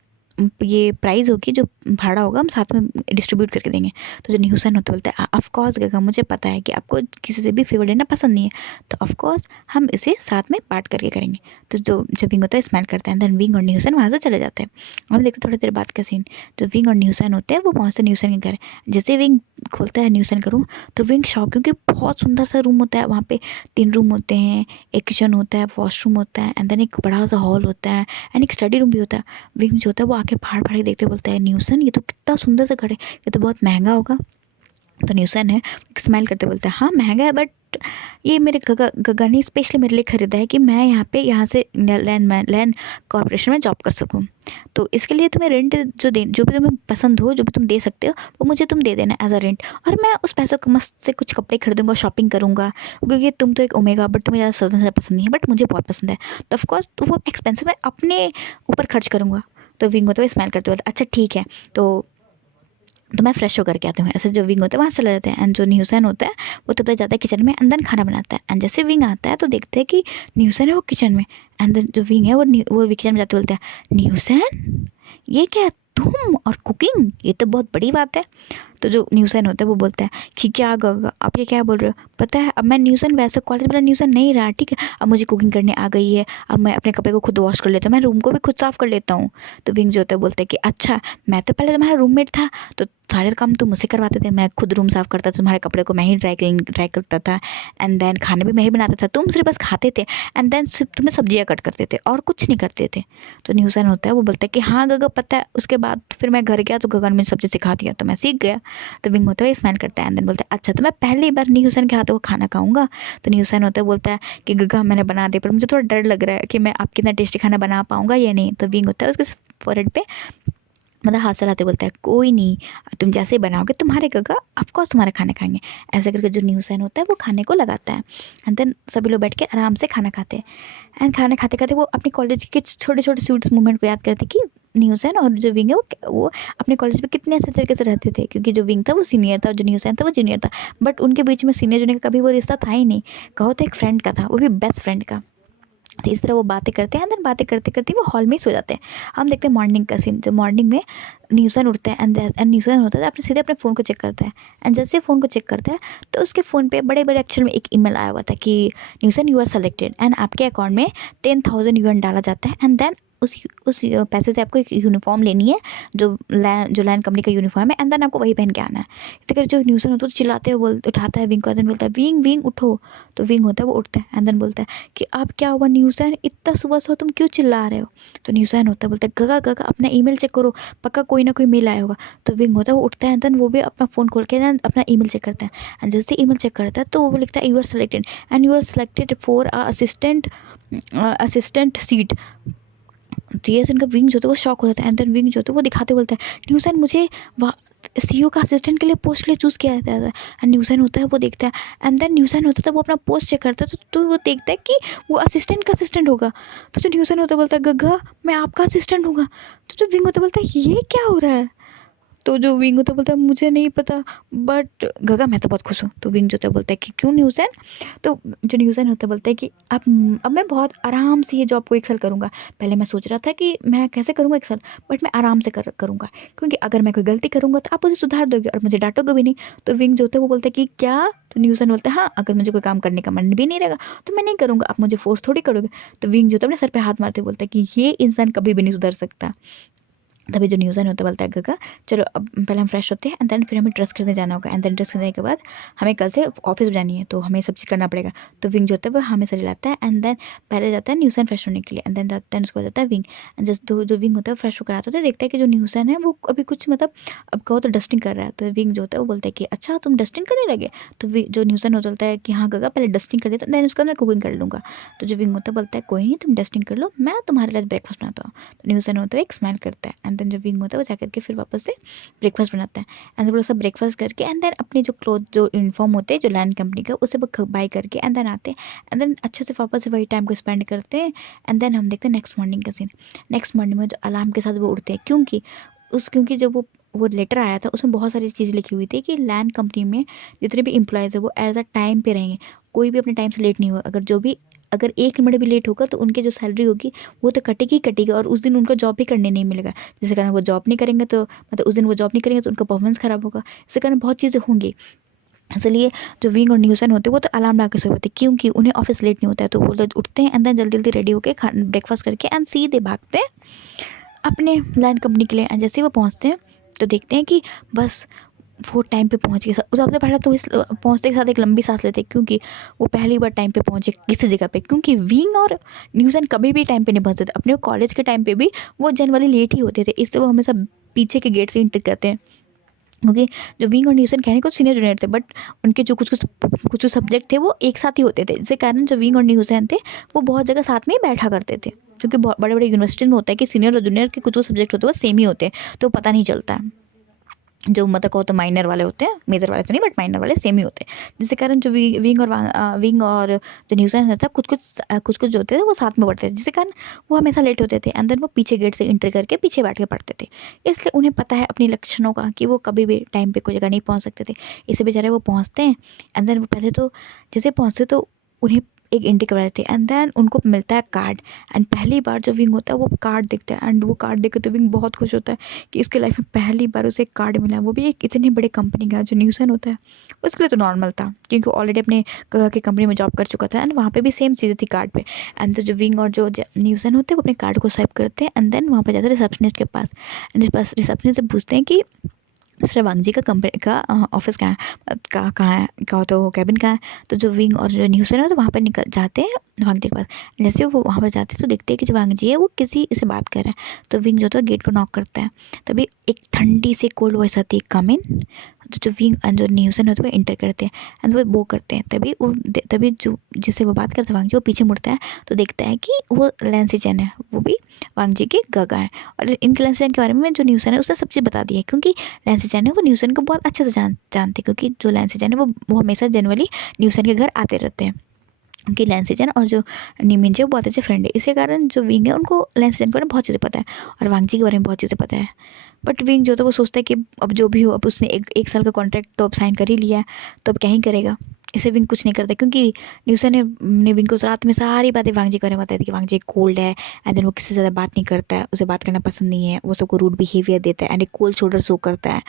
ये प्राइस होगी जो भाड़ा होगा हम साथ में डिस्ट्रीब्यूट करके देंगे। तो जो न्यूसन होता बोलता है ऑफ कोर्स गगा मुझे पता है कि आपको किसी से भी फेवर लेना पसंद नहीं है, तो ऑफ कोर्स हम इसे साथ में बांट करके करेंगे। तो जो जब विंग होता है स्माइल करता है, देन विंग और न्यूसन वहाँ से चले जाते हैं। अब देखते थोड़ी देर बाद का सीन, जो विंग और न्यूसन होते हैं वो पहुँचते हैं न्यूसन के घर। जैसे विंग खोलता है न्यूसन का रूम तो विंग शॉक, क्योंकि बहुत सुंदर सा रूम होता है, वहाँ पे 3 रूम होते हैं, एक किचन होता है, वॉशरूम होता है एंड देन एक बड़ा सा हॉल होता है एंड एक स्टडी रूम भी होता है। विंग जो होता है वो आके फाड़ फाड़ के देखते बोलता है न्यूसन ये तो कितना सुंदर सा घर है, ये तो बहुत महंगा होगा। तो न्यूसन है स्माइल करते बोलता है हाँ महंगा है, बट ये मेरे गगा ने स्पेशली मेरे लिए ख़रीदा है कि मैं यहाँ से लैंड कॉर्पोरेशन में जॉब कर सकूँ। तो इसके लिए तुम्हें रेंट जो भी तुम्हें पसंद हो, जो भी तुम दे सकते हो वो मुझे तुम दे देना एज अ रेंट, और मैं उस पैसों को मस्त से कुछ कपड़े खरीदूंगा, शॉपिंग करूँगा, क्योंकि तुम तो एक ओमेगा बट तुम्हें ज़्यादा सजन पसंद नहीं है, बट मुझे बहुत पसंद है, तो ऑफकोर्स तो वो एक्सपेंसिव मैं अपने ऊपर खर्च करूँगा। तो विंग होता है स्माइल करते हुए अच्छा ठीक है तो मैं फ्रेश होकर के आती हूँ। ऐसे जो विंग होता है वहाँ चले जाते हैं एंड जो न्यूसन होता है वो तब तक जाता है किचन में एंड देन खाना बनाता है। एंड जैसे विंग आता है तो देखते हैं कि न्यूसन है वो किचन में एंड देन जो विंग है वो किचन में जाते बोलते हैं न्यूसन ये क्या तुम और कुकिंग, ये तो बहुत बड़ी बात है। तो जो न्यूसन होता है वो बोलता है कि क्या आप ये क्या बोल रहे हो, पता है अब मैं न्यूसन वैसे कॉलेज वाला न्यूसन नहीं रहा, ठीक है अब मुझे कुकिंग करने आ गई है, अब मैं अपने कपड़े को खुद वॉश कर लेता हूँ, मैं रूम को भी खुद साफ़ कर लेता हूँ। तो विंग जो होता है बोलता है कि अच्छा मैं तो पहले तुम्हारा रूममेट था तो सारे काम तुम मुझसे करवाते थे, मैं खुद रूम साफ़ करता था, तुम्हारे कपड़े को मैं ही ड्राई करता था एंड देन खाने भी मैं ही बनाता था, तुम सिर्फ बस खाते थे एंड देन सिर्फ तुम्हें सब्जियाँ कट करते थे और कुछ नहीं करते थे। तो न्यूसन होता है वो बोलता है कि हाँ गगा पता है, उसके बाद फिर मैं घर गया तो गगा ने मुझे सब्जी सिखा दिया तो मैं सीख गया। तो विंग होता है स्माइल करता है एंड देन बोलता है अच्छा तो मैं पहली बार न्यूसन के हाथों का खाना खाऊंगा। तो न्यूसन होता है बोलता है कि गगा मैंने बना दिया पर मुझे थोड़ा डर लग रहा है कि मैं आपके इतना टेस्टी खाना बना पाऊंगा या नहीं। तो विंग होता है उसके फोरहेड पे मतलब हाथ चलाते बोलता है कोई नहीं, तुम जैसे बनाओगे तुम्हारे गगा ऑफकोर्स तुम्हारा खाना खाएंगे। ऐसा करके जो न्यूसन होता है वो खाने को लगाता है एंड देन सभी लोग बैठ के आराम से खाना खाते हैं एंड खाना खाते खाते वो अपने कॉलेज के छोटे छोटे स्वीट्स मोमेंट को याद करते कि न्यूसन और जो विंग है वो अपने कॉलेज में कितने अच्छे तरीके से रहते थे, क्योंकि जो विंग था वो सीनियर था और जो न्यूसन था वो जूनियर था, बट उनके बीच में सीनियर जूनियर का कभी वो रिश्ता था ही नहीं, कहो तो एक फ्रेंड का था, वो भी बेस्ट फ्रेंड का। तो इस तरह वो बातें करते हैं, देन बातें करते करते वो हॉल में ही सो जाते हैं। हम देखते हैं मॉर्निंग का सीन, जो मॉर्निंग में न्यूसन उठता है एंड न्यूसन होता है अपने सीधे अपने फ़ोन को चेक करता है एंड जैसे फ़ोन को चेक करता है तो उसके फ़ोन पे बड़े बड़े अक्षर में एक ईमेल आया हुआ था कि न्यूसन यू आर सेलेक्टेड एंड आपके अकाउंट में 10,000 UN डाला जाता है एंड देन उस पैसे से आपको एक यूनिफॉर्म लेनी है जो लैंड कंपनी का यूनिफॉर्म है एंड देन आपको वही पहन के आना है। तो अगर जो न्यूसन होता है तो चिल्लाते हुए उठाता है विंग को, देन बोलता है विंग उठो। तो विंग होता है वो उठता है एंड देन बोलता है कि आप क्या हुआ न्यूसन, इतना सुबह सुबह तुम क्यों चिल्ला रहे हो। तो न्यूसन होता है बोलता है गगा अपना ईमेल चेक करो, पक्का कोई ना कोई मेल आया होगा। तो विंग होता है वो उठता है देन वो भी अपना फ़ोन खोल के देन अपना ईमेल चेक करता है एंड जैसे ईमेल चेक करता है तो वो लिखता है you are selected and you are selected for assistant seat. तो ये सुनकर विंग जो था वो शॉक हो जाता है एंड देन विंग जो था वो दिखाते बोलता है न्यूसन मुझे सीईओ का असिस्टेंट के लिए पोस्ट के लिए चूज़ किया जाता है एंड न्यूसन होता है वो देखता है एंड देन न्यूसन होता था वो अपना पोस्ट चेक करता है तो वो देखता है कि वो असिस्टेंट का असिस्टेंट होगा। तो जो न्यूसन होता बोलता है गगा मैं आपका असिस्टेंट होगा। तो जो विंग होता बोलता है ये क्या हो रहा है। तो जो विंग होता है बोलता है मुझे नहीं पता, बट गगा मैं तो बहुत खुश हूँ। तो विंग जो होता है बोलता है कि क्यों न्यूज़न? तो जो न्यूज़न होता है बोलता है कि अब मैं बहुत आराम से ये जॉब को 1 साल करूँगा। पहले मैं सोच रहा था कि मैं कैसे करूँगा 1 साल, बट मैं आराम से करूँगा, क्योंकि अगर मैं कोई गलती करूँगा तो आप मुझे सुधार दोगे और मुझे डाँटोगे भी नहीं। तो विंग जो होता है वो बोलता है कि क्या? तो न्यूज़न बोलता है हाँ, अगर मुझे कोई काम करने का मन भी नहीं रहेगा तो मैं नहीं करूँगा, आप मुझे फ़ोर्स थोड़ी करोगे। तो विंग जो होता है अपने सर पे हाथ मारते हुए बोलता है कि ये इंसान कभी भी नहीं सुधर सकता। तभी जो न्यूज़न होता है बोलता है गगा चलो अब पहले हम फ्रेश होते हैं एंड देन फिर हमें ड्रेस खरीदने जाना होगा, एंड देन ड्रेस खरीदने के बाद हमें कल से ऑफिस जानी है तो हमें सब चीज़ करना पड़ेगा। तो विंग जो होता है वो हमें सही लाता है एंड देन पहले जाता है न्यूज़न फ्रेश होने के लिए, एंड देन उसके बाद जाता है विंग। एंड जस्ट जो विंग होता है फ्रेश होकर आता है तो देखता है कि जो न्यूज़न है वो अभी कुछ मतलब अब कहो तो डस्टिंग कर रहा है। तो विंग जो होता है वो बोलता है कि अच्छा तुम डस्टिंग करने लगे? तो जो न्यूज़न बोलता है कि हाँ गगा पहले डस्टिंग कर लेता देन उसके बाद मैं कुकिंग कर लूँगा। तो जो विंग होता है बोलता है कोई नहीं तुम डस्टिंग कर लो, मैं तुम्हारे लिए ब्रेकफास्ट बनाता हूँ। तो न्यूज़न होता है एक स्माइल करता है एंड देन जो विंग होता है वो करके फिर वापस से ब्रेकफास्ट बनाता है एंड थोड़ा सा ब्रेकफास्ट करके एंड देन अपने जो क्लोथ जो यूनिफॉर्म होते हैं जो लैंड कंपनी का उसे वो बाई करके एंड देन आते हैं एंड देन अच्छे से वापस से वही टाइम को स्पेंड करते हैं। एंड देन हम देखते हैं नेक्स्ट मॉर्निंग का सीन। नेक्स्ट मॉर्निंग में जो अलार्म के साथ वो उठते हैं क्योंकि जब वो लेटर आया था उसमें बहुत सारी चीज़ें लिखी हुई थी कि लैंड कंपनी में जितने भी एम्प्लॉयज़ है वो एज अ टाइम पे रहेंगे, कोई भी अपने टाइम से लेट नहीं होगा। अगर 1 मिनट भी लेट होगा तो उनकी जो सैलरी होगी वो तो कटेगी ही कटेगी और उस दिन उनका जॉब भी करने नहीं मिलेगा। जिसके कारण वो जॉब नहीं करेंगे तो मतलब उस दिन वो जॉब नहीं करेंगे तो उनका परफॉर्मेंस ख़राब होगा। इसके कारण बहुत चीज़ें होंगी। इसलिए जो विंग और न्यूसन होते हैं वो तो अलार्म लगा के सोए होते हैं क्योंकि उन्हें ऑफिस लेट नहीं होता है। तो वो लोग उठते हैं एंड देन जल्दी जल्दी रेडी होकर ब्रेकफास्ट करके एंड सीधे भागते हैं अपने लैंड कंपनी के लिए। एंड जैसे ही वो पहुँचते हैं तो देखते हैं कि बस वो टाइम पे पहुँच गए। सबसे पहले तो इस पहुँचते के साथ एक लंबी सांस लेते हैं क्योंकि वो पहली बार टाइम पे पहुँचे किसी जगह पे, क्योंकि विंग और न्यूसन कभी भी टाइम पे नहीं पहुँचते थे। अपने कॉलेज के टाइम पे भी वो जनरली लेट ही होते थे, इससे वो हमेशा पीछे के गेट से इंटर करते हैं। क्योंकि जो विंग और न्यूसन कहने को सीनियर जूनियर थे, बट उनके जो कुछ सब्जेक्ट थे वो एक साथ ही होते थे, जिसके कारण जो विंग और न्यूसन थे वो बहुत जगह साथ में ही बैठा करते थे। क्योंकि बहुत बड़े बड़े यूनिवर्सिटी में होता है कि सीनियर और जूनियर के कुछ सब्जेक्ट होते हैं वो सेम ही होते हैं, तो पता नहीं चलता है। जो मतलब कहो तो माइनर वाले होते हैं, मेजर वाले तो नहीं बट माइनर वाले सेम ही होते हैं, जिसके कारण जो विंग और जो न्यूज़न रहता है कुछ जो होते थे वो साथ में पढ़ते थे, जिसके कारण वो हमेशा लेट होते थे एंड देन वो पीछे गेट से एंटर करके पीछे बैठ के पढ़ते थे। इसलिए उन्हें पता है अपनी लक्षणों का कि वो कभी भी टाइम पे कोई जगह नहीं पहुँच सकते थे। इसे बेचारे वो पहुँचते हैं एंड देन वो पहले तो जैसे पहुँचते तो उन्हें एक एंट्री करवा देते हैं एंड देन उनको मिलता है कार्ड। एंड पहली बार जब विंग होता है वो कार्ड देखता है एंड वो कार्ड देख के तो विंग बहुत खुश होता है कि उसके लाइफ में पहली बार उसे एक कार्ड मिला है, वो भी एक इतनी बड़ी कंपनी का। जो न्यूसन होता है उसके लिए तो नॉर्मल था क्योंकि ऑलरेडी अपने की कंपनी में जॉब कर चुका था एंड वहाँ पे भी सेम चीज़ें थी कार्ड पे। एंड तो जो विंग और जो न्यूसन होते हैं वो अपने कार्ड को स्वाइप करते हैं एंड देन वहाँ पर जाते हैं रिसेप्शनिस्ट के पास एंड रिसेप्शनिस्ट से पूछते हैं कि मिस्टर वांगजी का कंपनी का ऑफिस कहाँ है क्या तो कैबिन कहाँ है। तो जो विंग और जो न्यूसन है तो वहाँ पर निकल जाते हैं वांगजी के पास। जैसे वो वहाँ पर जाते हैं तो देखते हैं कि जो वांगजी है वो किसी से बात कर रहा है। तो विंग जो तो गेट को नॉक करता है, तभी एक ठंडी से कोल्ड वॉइस आती है कम इन। तो जो विंग और जो न्यूसन होते हैं वो इंटर करते हैं एंड वो करते हैं। तभी जो जिससे वो बात करता है वांगजी वो पीछे मुड़ता है तो देखता है कि वो लैंसी चैन है, वो भी वांगजी के गगा है। और इनके लैंसी चैन के बारे में जो न्यूसन है उसने सब चीज़ बता दी है क्योंकि लैंसी चैन है वो न्यूसन को बहुत अच्छे से जानते क्योंकि जो लैंसी चैन है वो हमेशा जनरली न्यूसन के घर आते रहते हैं क्योंकि लैंसी चैन और जो निमिन जो बहुत अच्छे फ्रेंड है। इसी कारण जो विंग है उनको लैंसी चैन के बारे में बहुत चीज़ें पता है और वांगजी के बारे में बहुत चीज़ें पता है। बट विंग जो था वो सोचता है कि अब जो भी हो अब उसने एक साल का कॉन्ट्रैक्ट तो अब साइन कर ही लिया है तो अब क्या ही करेगा। इसे विंग कुछ नहीं करता क्योंकि न्यूसन ने विंग को रात में सारी बातें वांगजी के बारे में बताई थी कि वांगजी कोल्ड है एंड देन वो किसी से ज़्यादा बात नहीं करता है, उसे बात करना पसंद नहीं है, वो सबको रूड बिहेवियर देता है एंड एक कोल्ड शोल्डर शो करता है।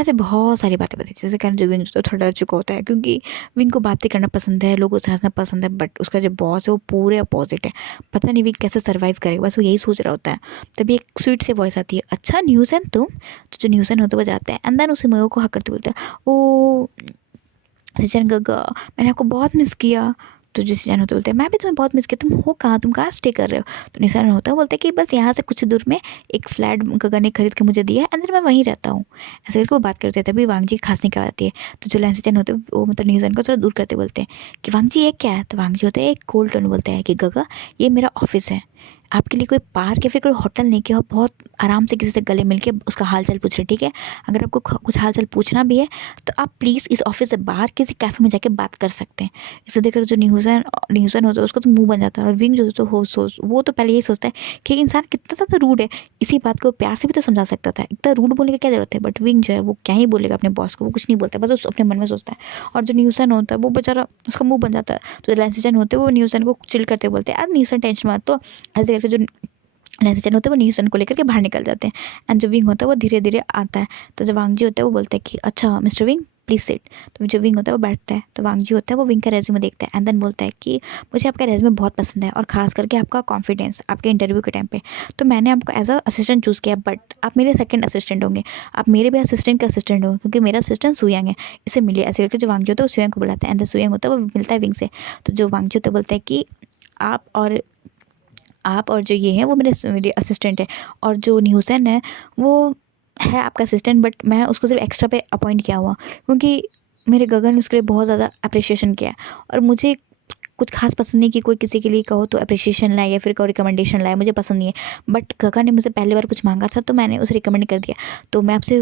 ऐसे बहुत सारी बातें बताई जिससे कारण जो विंग तो थोड़ा डर चुका होता है क्योंकि विंग को बातें करना पसंद है, लोगों से हंसना पसंद है, बट उसका जो बॉस है वो पूरे अपोजिट है। पता नहीं विंग कैसे सर्वाइव करेगा, बस वो यही सोच रहा होता है। तभी एक स्वीट से वॉइस आती है, अच्छा न्यूसन तुम। तो जो न्यूसन होता है वो जाता है एंड देन उसे मयो को हक करते बोलता है ओ सिचन गगा मैंने आपको बहुत मिस किया। तो जो सिचन होता बोलते हैं मैं भी तुम्हें बहुत मिस किया, तुम हो कहाँ, तुम कहाँ स्टे कर रहे हो। तो निशान होता है बोलते हैं कि बस यहाँ से कुछ दूर में एक फ्लैट गगा ने खरीद के मुझे दिया है, अंदर मैं वहीं रहता हूँ। ऐसे करके वो बात करते हैं तभी वांगजी खांसने की आती है। तो जो लैंसिचन होते हैं वो मतलब न्यूजन को थोड़ा दूर करते बोलते हैं कि वांगजी ये क्या है। तो वांगजी होते हैं एक कोल्ड टोन बोलते हैं कि गगा ये मेरा ऑफिस है आपके लिए कोई पार्क या फिर कोई होटल नहीं कि आप बहुत आराम से किसी से गले मिल के उसका हालचाल पूछ रहे, ठीक है। अगर आपको कुछ हालचाल पूछना भी है तो आप प्लीज़ इस ऑफिस से बाहर किसी कैफ़े में जाके बात कर सकते हैं। इसे देखकर जो न्यूज़न होता है उसका तो मुँह बन जाता है, और विंग जो तो हो सोच वो तो पहले यही सोचता है कि इंसान कितना ज़्यादा रूड है, इसी बात को प्यार से भी तो समझा सकता था, इतना रूड बोलने की क्या ज़रूरत है। बट विंग जो है वो क्या ही बोलेगा अपने बॉस को, वो कुछ नहीं बोलता, बस उस अपने मन में सोचता है। और जो न्यूसन होता है वो बेचारा उसका मुँह बन जाता है। तो लैंसिजन होते हैं वो न्यूसन को चिल करते बोलते हैं, यार न्यूसन टेंशन मत, तो ऐसे करके जो लैंसिजन होते हैं वो न्यूसन को लेकर के बाहर निकल जाते हैं। एंड जो विंग होता है वो धीरे धीरे आता है। तो जो वांगजी होता है वो बोलता है कि अच्छा मिस्टर विंग प्लीज़ सिट। तो जो विंग होता है वो बैठता है, तो वांगजी होता है वो विंग का रेज्यूमे देखता है एंड देन बोलता है कि मुझे आपका रेज्यूमे बहुत पसंद है, और खास करके आपका कॉन्फिडेंस आपके इंटरव्यू के टाइम पे। तो मैंने आपको एज अ असिस्टेंट चूज़ किया, बट आप मेरे सेकंड असिस्टेंट होंगे, आप मेरे भी असिस्टेंट के असिस्टेंट होंगे, क्योंकि मेरा असिस्टेंट सुयंग है, इससे मिलिए। ऐसे करके जो वांगजी होता है वो सुयंग को बुलाता है एंड सुयंग होता है वो मिलता है विंग से। तो जो वांगजी होता है बोलता है कि आप और जो ये हैं वो मेरे असिस्टेंट है, और जो न्यूसन है वो है आपका असिस्टेंट, बट मैं उसको सिर्फ एक्स्ट्रा पे अपॉइंट किया हुआ, क्योंकि मेरे गगन ने उसके लिए बहुत ज़्यादा अप्रिशिएशन किया है, और मुझे कुछ खास पसंद नहीं कि कोई किसी के लिए कहो तो अप्रिशिएशन लाए या फिर कोई रिकमेंडेशन लाए, मुझे पसंद नहीं है। बट गगन ने मुझे पहली बार कुछ मांगा था तो मैंने उसे रिकमेंड कर दिया। तो मैं आपसे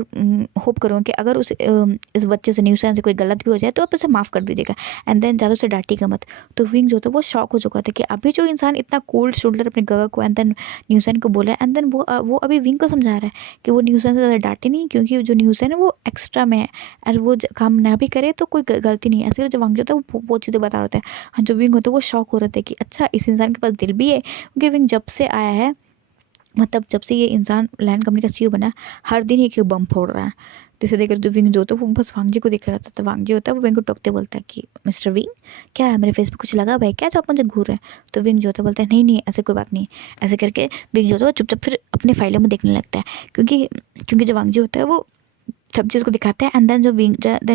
होप करूँ कि अगर इस बच्चे से न्यूसन से कोई गलत भी हो जाए तो आप उसे माफ़ कर दीजिएगा, एंड देन ज़्यादा उसे डांटिएगा मत। तो विंग जो था वो शॉक हो चुका था कि अभी जो इंसान इतना कोल्ड शोल्डर अपने गगन को एंड देन न्यूसन को बोला, एंड देन वो अभी विंग को समझा रहा है कि वो न्यूसन से ज़्यादा डांटे नहीं, क्योंकि जो न्यूसन है वो एक्स्ट्रा में है, और वो काम ना भी करे तो कोई गलती नहीं है। ऐसे जो वांग जो होता है वो चीज़ें बता रहा होता है। हाँ, जो विंग होता है वो शॉक हो रहे थे कि अच्छा इस इंसान के पास दिल भी है, क्योंकि विंग जब से आया है, मतलब जब से ये इंसान लैंड कंपनी का सीईओ बना, हर दिन एक बम फोड़ रहा है। जिसे देखकर जो विंग जो होता है वो बस वांगजी को देख रहा था। तो वांगजी होता है वो विंग को टोकते बोलता है कि मिस्टर विंग क्या है, मेरे फेस पे कुछ लगा हुआ है क्या जो आप मुझे घूर रहे हैं। तो विंग जो होता है बोलता है नहीं नहीं ऐसे कोई बात नहीं। ऐसे करके विंग जो होता है वो चुपचाप फिर अपने फाइलों में देखने लगता है, क्योंकि क्योंकि जो वांगजी होता है वो सब चीज़ को दिखाता है, एंड देन जो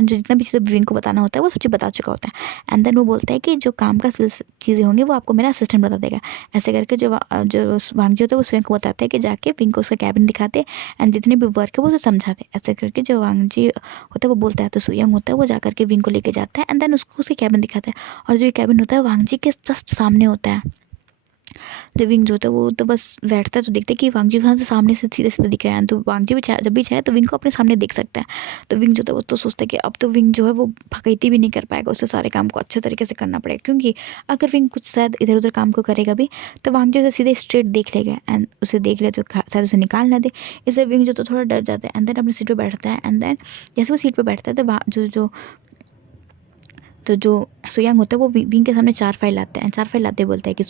जितना भी चीज़ विंग को बताना होता है वो सब चीज़ बता चुका होता है। एंड देन वो बोलता है कि जो काम का चीज़ें होंगी वो आपको मेरा असिस्टेंट बता देगा। ऐसे करके जो वांगजी होता है वो स्वयं को बताते हैं कि जाके विंग को उसका कैबिन दिखाते एंड जितने भी वर्क है वो उसे समझाते। ऐसे करके जो वांगजी होता है वो बोलता है, तो सुयंग होता है वो जा करके विंग को लेके जाता है एंड देन उसको उसके कैबिन दिखाता है, और जो ये कैबिन होता है वांगजी के जस्ट सामने होता है। तो विंग जो होता है वो तो बस बैठता है, तो देखते हैं कि वांगजी वहाँ से सामने से सीधे सीधे दिख रहा है, तो वांगजी भी जब भी चाहे तो विंग को अपने सामने देख सकता है। तो विंग जो होता है वो तो सोचता है कि अब तो विंग जो है वो भगैती भी नहीं कर पाएगा, उससे सारे काम को अच्छे तरीके से करना पड़ेगा, क्योंकि अगर विंग कुछ शायद इधर उधर काम को करेगा भी तो वांगजी उसे सीधे स्ट्रेट देख लेगा, एंड उसे देख ले तो शायद उसे निकाल ना दे। इसलिए विंग जो तो थोड़ा डर जाता है, एंड देन अपनी सीट पर बैठता है, एंड देन जैसे वो सीट पर बैठता है तो जो सुयंग होता है वो विंग के सामने 4 फाइल लाता है, 4 फाइल लाते बोलता है कि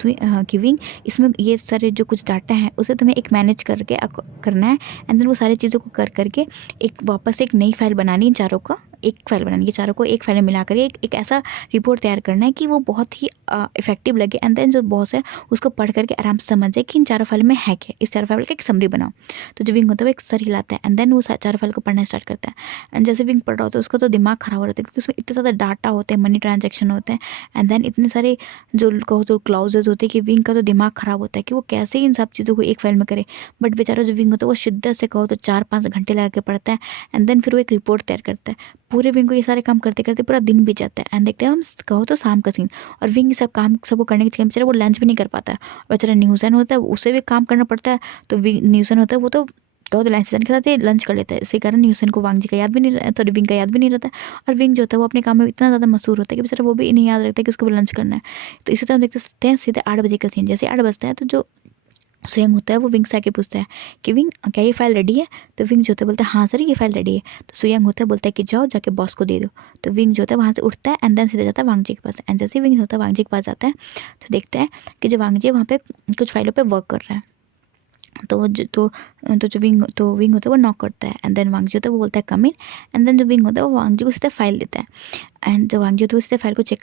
कि विंग इसमें ये सारे जो कुछ डाटा है उसे तुम्हें एक मैनेज करके करना है, एंड देन वो सारी चीज़ों को करके एक वापस एक नई फाइल बनानी है, चारों का एक फाइल बनानी है, चारों को एक फाइल में मिला कर एक ऐसा रिपोर्ट तैयार करना है कि वो बहुत ही इफेक्टिव लगे, एंड देन जो बॉस है उसको पढ़ करके आराम से समझ जाए कि इन चारों फाइल में है क्या, इस चारों फाइल का एक समरी बनाओ। तो जो विंग होता है वो एक सर हिलाता है, एंड देन वो चारों फाइल को पढ़ना स्टार्ट करता है। एंड जैसे विंग पढ़ रहा होता है उसका तो दिमाग खराब हो रहा है, क्योंकि उसमें इतने ज़्यादा डाटा होते हैं, मनी ट्रांजेक्शन होते हैं, एंड देन इतने सारे जो कहो तो क्लाउजेज होते हैं कि विंग का तो दिमाग खराब होता है कि वो कैसे इन सब चीज़ों को एक फाइल में करे। बट बेचारा जो विंग होता है वो शिद्दत से कहो तो 4-5 घंटे लगा के पढ़ता है, एंड देन फिर वो एक रिपोर्ट तैयार करता है। पूरे विंग को ये सारे काम करते करते पूरा दिन बीत जाता है, एंड देखते हैं हम कहो तो शाम का सीन, और विंग सब काम सबको करने के चक्कर में बेचारा वो लंच भी नहीं कर पाता है। बेचारा न्यूसन होता है उसे भी काम करना पड़ता है, तो न्यूसन होता है वो तो वो लंच के साथ ही लंच कर लेता है। इसी कारण न्यूसन को वांगजी का याद भी नहीं सॉरी विंग का याद भी नहीं रहता है, और विंग जो होता है वो अपने काम में इतना ज़्यादा मशहूर होता है कि बेचारा वो भी नहीं याद रखता है कि उसको भी लंच करना है। तो इसी तरह हम देखते हैं सीधे 8 बजे का सीन, जैसे 8 बजता है तो जो स्वयं होता है वो विंग से आके पूछता है कि विंग क्या ये फाइल रेडी है। तो विंग जो होता है बोलता है हाँ सर ये फाइल रेडी है। तो स्वयं होता है बोलता है कि जाओ जाके बॉस को दे दो। तो विंग जो होता है वहाँ से उठता है, एंड देन सीधे जाता है वांगजी के पास, एंड जैसे विंग होता है वांगजी के पास जाता है तो देखते हैं कि जो वांगजी वहाँ पे कुछ फाइलों पर वर्क कर रहा है। जो विंग होता है वो नॉक करता है, एंड देन वांगजी होता है वो बोलता है कम इन, एंड देन जो विंग होता है वो वांगजी को सीधे फाइल देता है, एंड जो वांगजी होता है वो सीधे फाइल को चेक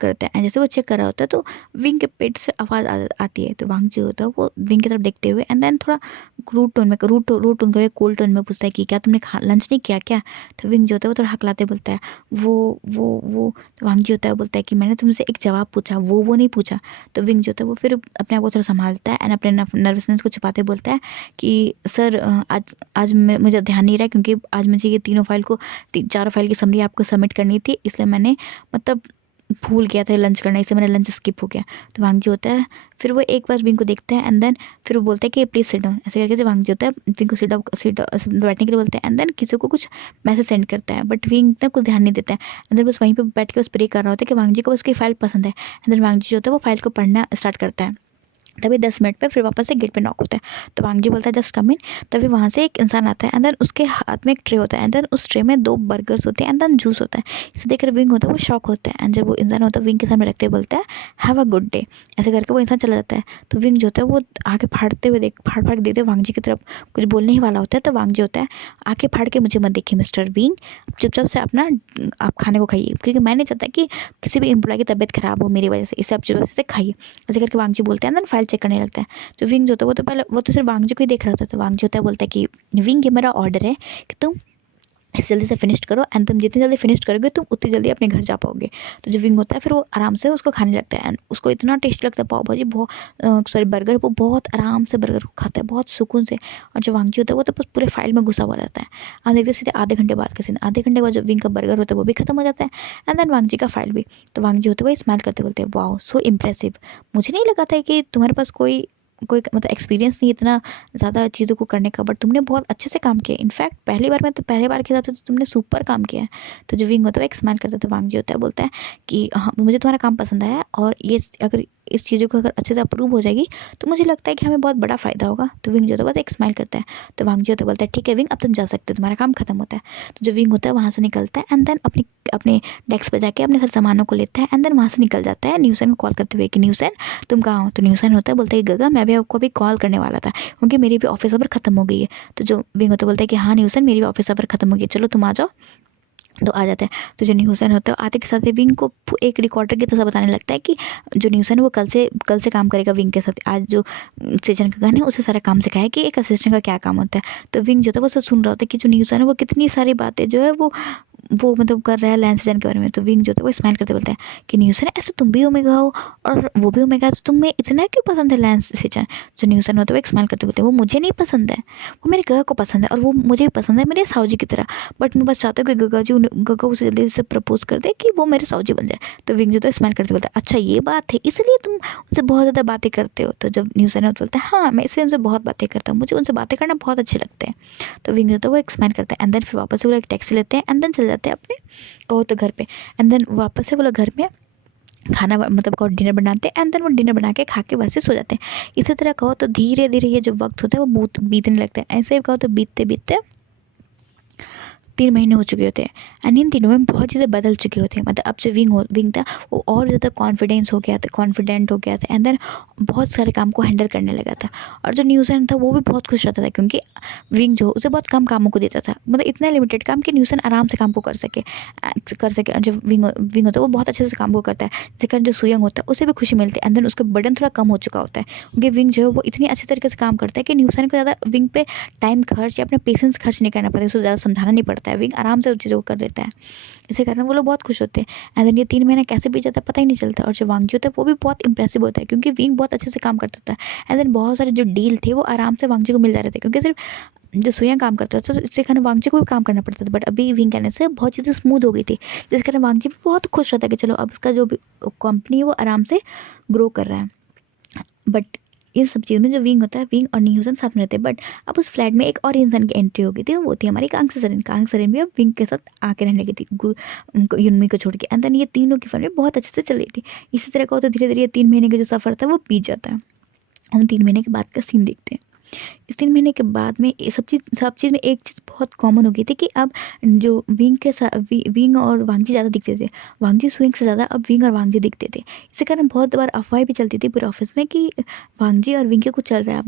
करता है एंड जैसे वो चेक कर रहा होता है तो विंग के पेट से आवाज़ आती है। तो वांगजी होता है वो विंग की तरफ देखते हुए एंड देन थोड़ा रूड टोन का कोल्ड टोन में पूछता है कि क्या तुमने लंच नहीं किया क्या। तो विंग जो होता है वो थोड़ा हकलाते बोलता है वो तो वांगजी होता है बोलता है कि मैंने तुमसे एक जवाब पूछा, वो नहीं पूछा। तो विंग जो होता है वो फिर अपने आप को थोड़ा संभालता है एंड अपने नर्वसनेस को छुपाते बोलता है कि सर आज मुझे ध्यान नहीं रहा, क्योंकि आज मुझे ये चारों फाइल की समरी आपको सबमिट करनी थी, इसलिए मैंने मतलब भूल गया था लंच करना, इससे मेरा लंच स्किप हो गया। तो वांग जी होता है, फिर वो एक बार विंग को देखता है एंड देन फिर वो बोलता है कि प्लीज़ सिट डाउन, ऐसे करके जो वांग जी होता है विंग को सिट बैठने के लिए बोलता है एंड देन किसी को कुछ मैसेज सेंड करता है, बट विंग ना कुछ ध्यान नहीं देता है। एंड देन बस वहीं पे बैठ के बस प्रे कर रहा होता है कि वांग जी को उसकी फाइल पसंद है। एंड देन वांग जी जो होता है वो फाइल को पढ़ना स्टार्ट करता है। तभी 10 मिनट पे फिर वापस से गेट पे नॉक होता है। तो वांग जी बोलता है जस्ट कम इन। तभी वहाँ से एक इंसान आता है एंड देन उसके हाथ में एक ट्रे होता है एंड देन उस ट्रे में 2 बर्गर्स होते हैं एंड देन जूस होता है। इसे देखकर विंग होता है वो शॉक होता है एंड जब वो इंसान होता है विंग के सामने रखते हुए बोलता है हैव अ गुड डे, ऐसे करके वो इंसान चला जाता है। तो विंग जो होता है वो आगे फाड़ते हुए फाड़ फाड़ के देखते वांग जी की तरफ, कुछ बोलने ही वाला होता है। तो वांग जी होता है आगे फाड़ के मुझे मत देखिए मिस्टर विंग, चुपचाप से अपना आप खाने को खाइए, क्योंकि मैं नहीं चाहता कि किसी भी एम्प्लॉय की तबीयत खराब हो मेरी वजह से, इसे आप चुपचाप से खाइए, ऐसे करके वांग जी बोलते हैं एंड देन फाइल चेक करने लगता है। तो विंग जो होता है वो तो पहले वो तो सिर्फ वांग जी को ही देख रहा था। तो वांग जी होता है बोलता है कि विंग ये मेरा ऑर्डर है कि तुम इस जल्दी से फिनिश करो एंड तुम जितनी जल्दी फिनिश करोगे तुम उतनी जल्दी अपने घर जा पाओगे। तो जो विंग होता है फिर वो आराम से उसको खाने लगता है एंड उसको इतना टेस्ट लगता है पाव भाजी, बहुत सॉरी बर्गर, वो बहुत आराम से बर्गर को खाता है बहुत सुकून से। और जो वांग जी होता है वो तो बस पूरे फाइल में घुसा हुआ रहता है। आप देखते सीधे आधे घंटे बाद का सीन, आधे घंटे बाद जो विंग का बर्गर होता है वो भी खत्म हो जाता है एंड देन वांग जी का फाइल भी। तो वांग जी होते हुए स्माइल करते बोलते हैं वाओ सो इम्प्रेसिव, मुझे नहीं लगा था कि तुम्हारे पास कोई कोई मतलब एक्सपीरियंस नहीं इतना ज़्यादा चीज़ों को करने का, बट तुमने बहुत अच्छे से काम किया। इनफैक्ट पहली बार में तो पहले बार के हिसाब से तो तुमने सुपर काम किया है। तो जो विंग होता है वो एक स्माइल करता है। तो वांग जी होता है बोलता है कि हाँ मुझे तुम्हारा काम पसंद आया और ये अगर इस चीज़ों को अगर अच्छे से अप्रूव हो जाएगी तो मुझे लगता है कि हमें बहुत बड़ा फ़ायदा होगा। तो विंग जो होता है बस एक स्माइल करता है। तो वांग जी होता है बोलता है ठीक है विंग अब तुम जा सकते हो, तुम्हारा काम खत्म होता है। तो जो विंग होता है वहाँ से निकलता है एंड देन अपनी अपने डेस्क पे जाके अपने सारे सामानों को लेता है एंड देन वहाँ से निकल जाता है न्यूसन को कॉल करते हुए कि न्यूसन तुम कहाँ हो। तो न्यूसन होता है बोलता है गगा मैं भी आपको अभी कॉल करने वाला था क्योंकि मेरी भी ऑफिस आवर खत्म हो गई है। तो जो विंग होता है बोलता है कि हाँ न्यूसन मेरी भी ऑफिस आवर खत्म हो गई है, चलो तुम आ जाओ। तो आ जाते हैं। तो जो न्यूसन होता है आते के साथ ही विंग को एक रिकॉर्डर की तरह बताने लगता है कि जो न्यूसन है वो कल से काम करेगा विंग के साथ। आज जो सेजन का गन है उसे सारा काम सिखाया कि एक असिस्टेंट का क्या काम होता है। तो विंग जो था वो सब सुन रहा होता है कि जो न्यूसन है वो कितनी सारी बातें जो है वो मतलब कर रहा है लैंस सीजन के बारे में। तो विंग जो था वो स्माइल करते बोलता है कि न्यूसन ऐसे तुम भी ओमेगा हो और वो भी ओमेगा है तो तुम्हें इतना क्यों पसंद है लैंस सीजन। जो न्यूसन होता है वो एक स्माइल करते बोलते हैं वो मुझे नहीं पसंद है, वो मेरे गगा को पसंद है और वो मुझे भी पसंद है मेरे साउजी की तरह, बट मैं बस चाहता हूँ कि गगा उसे जल्दी से प्रपोज कर दे कि वो मेरे साउजी बन जाए। तो विंग जो था स्माइल करते बोलता है अच्छा ये बात है इसलिए तुम उनसे बहुत ज़्यादा बातें करते हो। तो जब न्यूसन है बोलता है हाँ मैं इसलिए उनसे बहुत बातें करता हूँ, मुझे उनसे बातें करना बहुत अच्छे लगते हैं। तो विंग जो था वो एक स्माइल करता है एंड देन फिर वापस से वो एक टैक्सी लेते हैं एंड देन चले जाते हैं अपने कहो तो घर पे। एंड देन वापस से वो लोग घर में खाना मतलब कहो डिनर बनाते हैं एंड देन वो डिनर बना के खा के वैसे सो जाते हैं। इसी तरह कहो तो धीरे धीरे ये जो वक्त होता है वो बीतने लगता है। ऐसे ही कहो तो बीतते बीतते 3 महीने हो चुके होते हैं एंड इन तीनों में बहुत चीज़ें बदल चुकी होती हैं। मतलब अब जो विंग था वो और ज़्यादा कॉन्फिडेंट हो गया था एंड देन बहुत सारे काम को हैंडल करने लगा था। और जो न्यूसन था वो भी बहुत खुश रहता था क्योंकि विंग जो उसे बहुत कम कामों को देता था, मतलब इतना लिमिटेड काम कि न्यूसन आराम से काम को कर सके। और जो विंग होता है वो बहुत अच्छे से काम को करता है, जिसके कारण जो सुयंग होता है उसे भी खुशी मिलती है एंड देन उसका बर्डन थोड़ा कम हो चुका होता है क्योंकि विंग जो है वो इतनी अच्छे तरीके से काम करता है कि न्यूसन को ज़्यादा विंग पे टाइम खर्च या अपना पेशेंस खर्च नहीं करना पड़ता, उसे ज़्यादा समझाना नहीं पड़ता है, विंग आराम से उस चीज़ों को कर देता है। इसी कारण वो लोग बहुत खुश होते हैं एंड देन ये 3 महीने कैसे बीत जाता है पता ही नहीं चलता। और जो वांग जी होता है वो भी बहुत इंप्रेसिव होता है क्योंकि विंग बहुत अच्छे से काम करता था एंड देन बहुत सारे जो डील थे वो आराम से वांग जी को मिल जा रहे थे क्योंकि सिर्फ जो सुयंग काम करता था तो इससे कारण वांग जी को भी काम करना पड़ता था, बट अभी विंग कहने से बहुत चीज़ें स्मूथ हो गई थी जिस कारण वांग जी भी बहुत खुश रहता है कि चलो अब उसका जो भी कंपनी है वो आराम से ग्रो कर रहा है। बट इस सब चीज़ में जो विंग होता है विंग और न्यूसन साथ में रहते हैं, बट अब उस फ्लैट में एक और इंसान की एंट्री हो गई थी, वो थी हमारी कांग सरेन भी अब विंग के साथ आके रहने लगी थी युनमी को छोड़ के एंड देन ये तीनों की फैमिली बहुत अच्छे से चल रही थी। इसी तरह का होता धीरे धीरे 3 महीने का जो सफ़र था वो बीत जाता है। हम 3 महीने के बाद का सीन देखते हैं। इस 3 महीने के बाद में ये सब चीज़ में एक चीज़ बहुत कॉमन हो गई थी कि अब जो विंग के साथ विंग और वांगजी ज़्यादा दिखते थे, वांगजी सुइंग से ज़्यादा अब विंग और वांगजी दिखते थे। इसी कारण बहुत बार अफवाहें भी चलती थी पूरे ऑफिस में कि वांगजी और विंग के कुछ चल रहा है,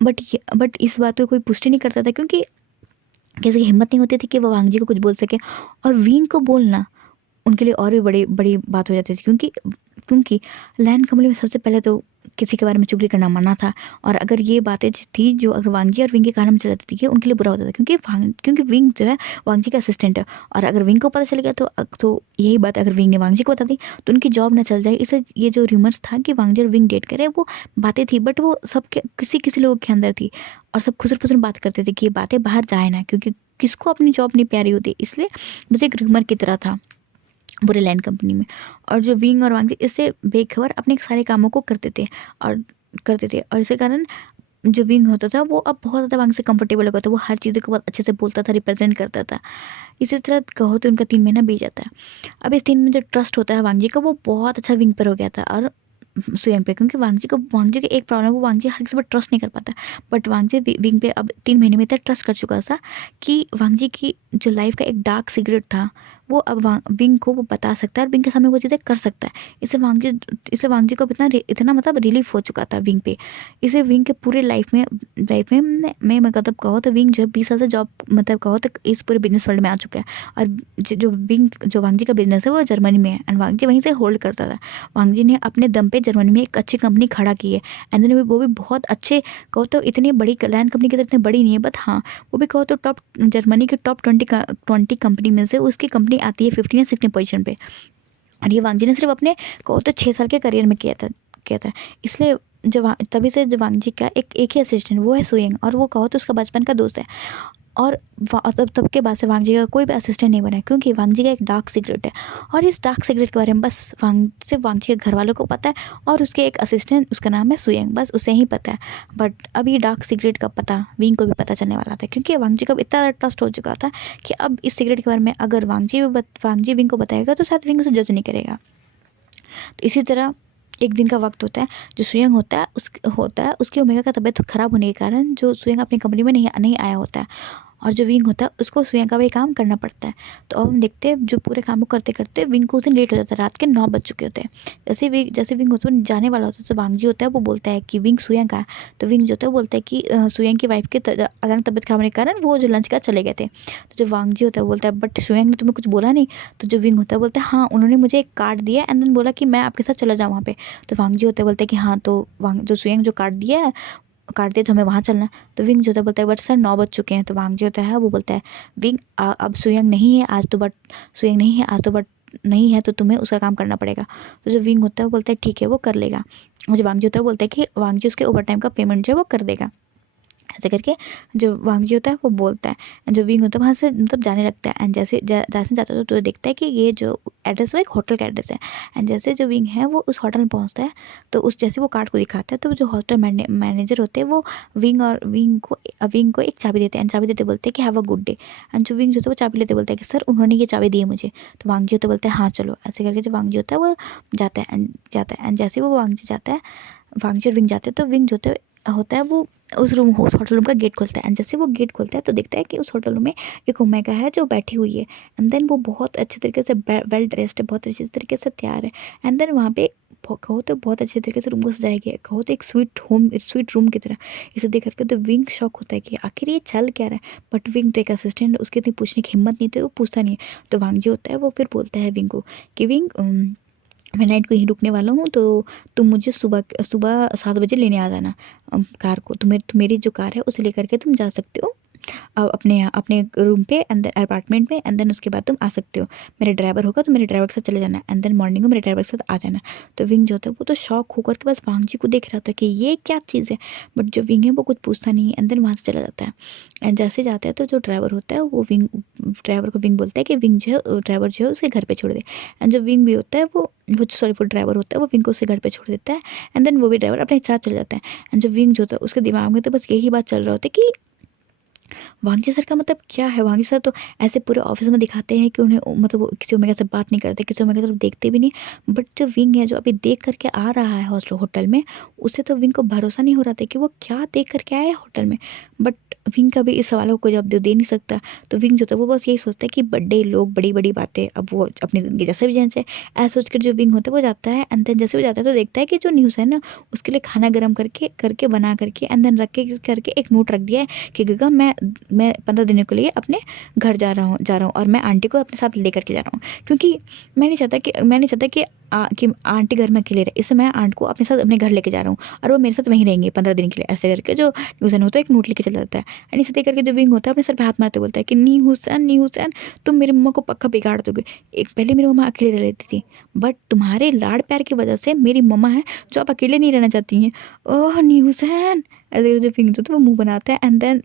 बट इस बात को कोई पुष्टि नहीं करता था क्योंकि किसी की हिम्मत नहीं होती थी कि वो वांगजी को कुछ बोल सके और विंग को बोलना उनके लिए और भी बड़ी बड़ी बात हो जाती थी क्योंकि लैंड कंपनी में सबसे पहले तो किसी के बारे में चुगली करना मना था और अगर ये बातें थी जो अगर वांगजी और विंग के कारण में चलाती थी कि उनके लिए बुरा होता था क्योंकि विंग जो है वांगजी का असिस्टेंट है और अगर विंग को पता चल गया तो यही बात अगर विंग ने वांगजी को बता दी तो उनकी जॉब ना चल जाए। इसे ये जो र्यूमर्स था कि वांगजी और विंग डेट करे वो बातें थी, बट वो सबके किसी लोगों के अंदर थी और सब खुसर फुसर बात करते थे कि ये बातें बाहर जाए ना क्योंकि किसको अपनी जॉब नहीं प्यारी होती, इसलिए बस एक र्यूमर की तरह था। पूरे लैंड कंपनी में। और जो विंग और वांगजी इससे बेखबर अपने सारे कामों को और इसी कारण जो विंग होता था वो अब बहुत ज़्यादा वांग से कंफर्टेबल हो गया था। वो हर चीज़ों को बहुत अच्छे से बोलता था, रिप्रेजेंट करता था। इसी तरह कहो तो उनका 3 महीना बीत जाता है। अब इस 3 में जो ट्रस्ट होता है वांगजी का, वो बहुत अच्छा विंग पर हो गया था और सुयंग पे, क्योंकि वांगजी की एक प्रॉब्लम, वो वांगजी हर किसी पर ट्रस्ट नहीं कर पाता। बट वांगजी विंग पे अब 3 महीने में इतना ट्रस्ट कर चुका था कि वांगजी की जो लाइफ का एक डार्क सीक्रेट था वो अब विंग को वो बता सकता है और विंग के सामने वो चीज़ें कर सकता है। इससे वांगजी को इतना मतलब रिलीफ हो चुका था विंग पे। इसे विंग के पूरे लाइफ में मैं मतलब कहो तो विंग जो है 20 साल से जॉब मतलब कहो तो इस पूरे बिजनेस वर्ल्ड में आ चुका है। और जो वांगजी का बिजनेस है वो जर्मनी में है एंड वांगजी वहीं से होल्ड करता था। वांगजी ने अपने दम पे जर्मनी में एक अच्छी कंपनी खड़ा की है एंड देन वो भी बहुत अच्छे, कहो तो इतनी बड़ी लैंड कंपनी की तरह इतनी बड़ी नहीं है, बट हाँ वो भी कहो तो जर्मनी के टॉप 20 कंपनी में से उसकी कंपनी आती है 15 या 16 पोजीशन पे। और ये वांगजी ने सिर्फ अपने कहो तो 6 साल के करियर में किया था। इसलिए तभी से जो वांगजी का एक ही असिस्टेंट वो है सुयंग, और वो कहो तो उसका बचपन का दोस्त है। और तब के बाद से वांगजी का कोई भी असिस्टेंट नहीं बना है, क्योंकि वांगजी का एक डार्क सीक्रेट है। और इस डार्क सीक्रेट के बारे में बस सिर्फ वांगजी के घर वालों को पता है और उसके एक असिस्टेंट, उसका नाम है सुयंग, बस उसे ही पता है। बट अब ये डार्क सीक्रेट का पता विंग को भी पता चलने वाला था, क्योंकि वांगजी का इतना ट्रस्ट हो चुका था कि अब इस सीक्रेट के बारे में अगर वांगजी विंग को बताएगा तो शायद विंग उसे जज नहीं करेगा। तो इसी तरह एक दिन का वक्त होता है, जो सुयंग होता है उसकी ओमेगा का तबीयत खराब होने के कारण जो सुयंग अपनी कंपनी में नहीं आया होता है, और जो विंग होता है उसको सुयंग का भी काम करना पड़ता है। तो अब हम देखते हैं जो पूरे काम को करते करते विंग को उस दिन लेट हो जाता है, रात के 9 बज चुके होते हैं। जैसे विंग उसमें जाने वाला होता है तो वांगजी होता है वो बोलता है कि विंग सुयंग का है। तो विंग जो होता है वो बोलता है कि सुयंग की वाइफ की अचानक तबीयत खराब होने के कारण वो जो लंच का चले गए थे। तो जो वांगजी होता है वो बोलता है बट सुयंग ने तुम्हें कुछ बोला नहीं। तो जो विंग होता है बोलता है हाँ उन्होंने मुझे एक कार्ड दिया एंड देन बोला कि मैं आपके साथ चला जाऊँ वहाँ पे। तो वांगजी होता है बोलता है कि हाँ, तो जो सुयंग जो कार्ड दिया है काट दिया तो हमें वहाँ चलना है। तो विंग जो होता है बोलता है बट सर 9 बज चुके हैं। तो वांग जो होता है वो बोलता है विंग अब सुयंग नहीं है आज तो बट नहीं है तो तुम्हें उसका काम करना पड़ेगा। तो जो विंग होता है वो बोलता है ठीक है वो कर लेगा। और जो वांग जो होता है वो बोलता है कि वांग जी उसके ओवर टाइम का पेमेंट जो है वो कर देगा। ऐसे करके जो वांगजी होता है वो बोलता है, जो विंग होता है वहाँ से मतलब जाने लगता है। एंड जैसे जाता है तो देखता है कि ये जो एड्रेस वो एक होटल का एड्रेस है। एंड जैसे जो विंग है वो उस होटल में पहुँचता है तो उस जैसे वो कार्ड को दिखाता है तो जो होटल मैनेजर होते हैं वो विंग को एक चाबी देते हैं एंड चाबी देते बोलते हैं कि have a good day. And जो विंग जो होता है वो चाबी लेते बोलता है कि सर उन्होंने ये चाबी दी है मुझे। तो वांगजी होता बोलते हैं हाँ चलो। ऐसे करके जो वांगजी होता है वो जाता है एंड जैसे वो वांगजी जाता है, वांगजी और विंग जाते हैं तो विंग जो होता है वो उस होटल रूम का गेट खोलता है। एंड जैसे वो गेट खोलता है तो देखता है कि उस होटल रूम में एक ओमेगा है जो बैठी हुई है। एंड देन वो बहुत अच्छे तरीके से वेल ड्रेस्ड है, बहुत अच्छे तरीके से तैयार है। एंड देन वहाँ पे कहो तो बहुत अच्छे तरीके से रूम को सजाया गया है, कहो तो एक स्वीट रूम की तरह। इसे देख करके तो विंग शॉक होता है कि आखिर ये चल क्या रहा है। बट विंग तो एक असिस्टेंट है, उसकी इतनी पूछने की हिम्मत नहीं थी, वो पूछता नहीं है। तो वांगजी होता है वो फिर बोलता है विंग को कि विंग मैं नाइट को यहीं रुकने वाला हूँ तो तुम मुझे सुबह 7 बजे लेने आ जाना कार को। मेरी जो कार है उसे लेकर के तुम जा सकते हो अपने रूम पे अंदर अपार्टमेंट में। एंड देन उसके बाद तुम आ सकते हो, मेरे ड्राइवर होगा तो मेरे ड्राइवर के साथ चले जाना। एंड देन मॉर्निंग में मेरे ड्राइवर के साथ आ जाना। तो विंग जो होता है वो तो शॉक होकर के बस वांगजी को देख रहा था कि ये क्या चीज़ है। बट जो विंग है वो कुछ पूछता नहीं है। एंड देन वहाँ से चला जाता है। एंड जैसे जाता है तो जो ड्राइवर होता है वो ड्राइवर को विंग बोलता है कि ड्राइवर जो है उसके घर पर छोड़ दे। एंड जो विंग भी होता है वो ड्राइवर होता है वो विंग को उसके घर पे छोड़ देता है। एंड देन वो भी ड्राइवर अपने साथ चले जाता है। एंड जो विंग जो होता है उसके दिमाग में तो बस यही बात चल रहा होता है कि वांगी सर का मतलब क्या है। वांगी सर तो ऐसे पूरे ऑफिस में दिखाते हैं कि उन्हें मतलब वो किसी ओमेगा से बात नहीं करते, किसी ओमेगा तरफ देखते भी नहीं। बट जो विंग है जो अभी देख करके आ रहा है होटल में, उसे तो विंग को भरोसा नहीं हो रहा था कि वो क्या देख करके आया है होटल में। बट विंग का भी इस सवालों को जवाब दे नहीं सकता। तो विंग जो था वो बस यही सोचता है कि बड़े लोग बड़ी बड़ी बातें, अब वो अपनी ज़िंदगी जैसे भी जीना चाहे, ऐसा सोच कर जो विंग होता है वो जाता है। एंड देन जैसे वो जाता है तो देखता है कि जो न्यूज़ है ना उसके लिए खाना गर्म करके बना करके एंड देन रख के करके एक नोट रख दिया है कि गगा मैं 15 दिनों के लिए अपने घर जा रहा हूँ और मैं आंटी को अपने साथ लेकर के जा रहा हूँ, क्योंकि मैं नहीं चाहता कि कि आंटी घर में अकेले रहे, इससे मैं आंट को अपने साथ अपने घर लेके जा रहा हूँ और वो मेरे साथ वहीं रहेंगे 15 दिन के लिए। ऐसे करके जो न्यूज़न होता है एक नोट लेके चला जाता है। एंड इसे देख करके जो विंग होता है अपने सर पे हाथ मारते बोलता है कि नी हुसैन, नी हुसैन, तुम मेरी मम्मा को पक्का बिगाड़ दोगे। एक पहले मेरी मम्मा अकेले रह लेती थी, बट तुम्हारे लाड़ प्यार की वजह से मेरी मम्मा है जो आप अकेले नहीं रहना चाहती हैं। ओह नी हुसैन, ऐसे करके जो विंग जो होता है वो मुंह बनाता है। एंड देन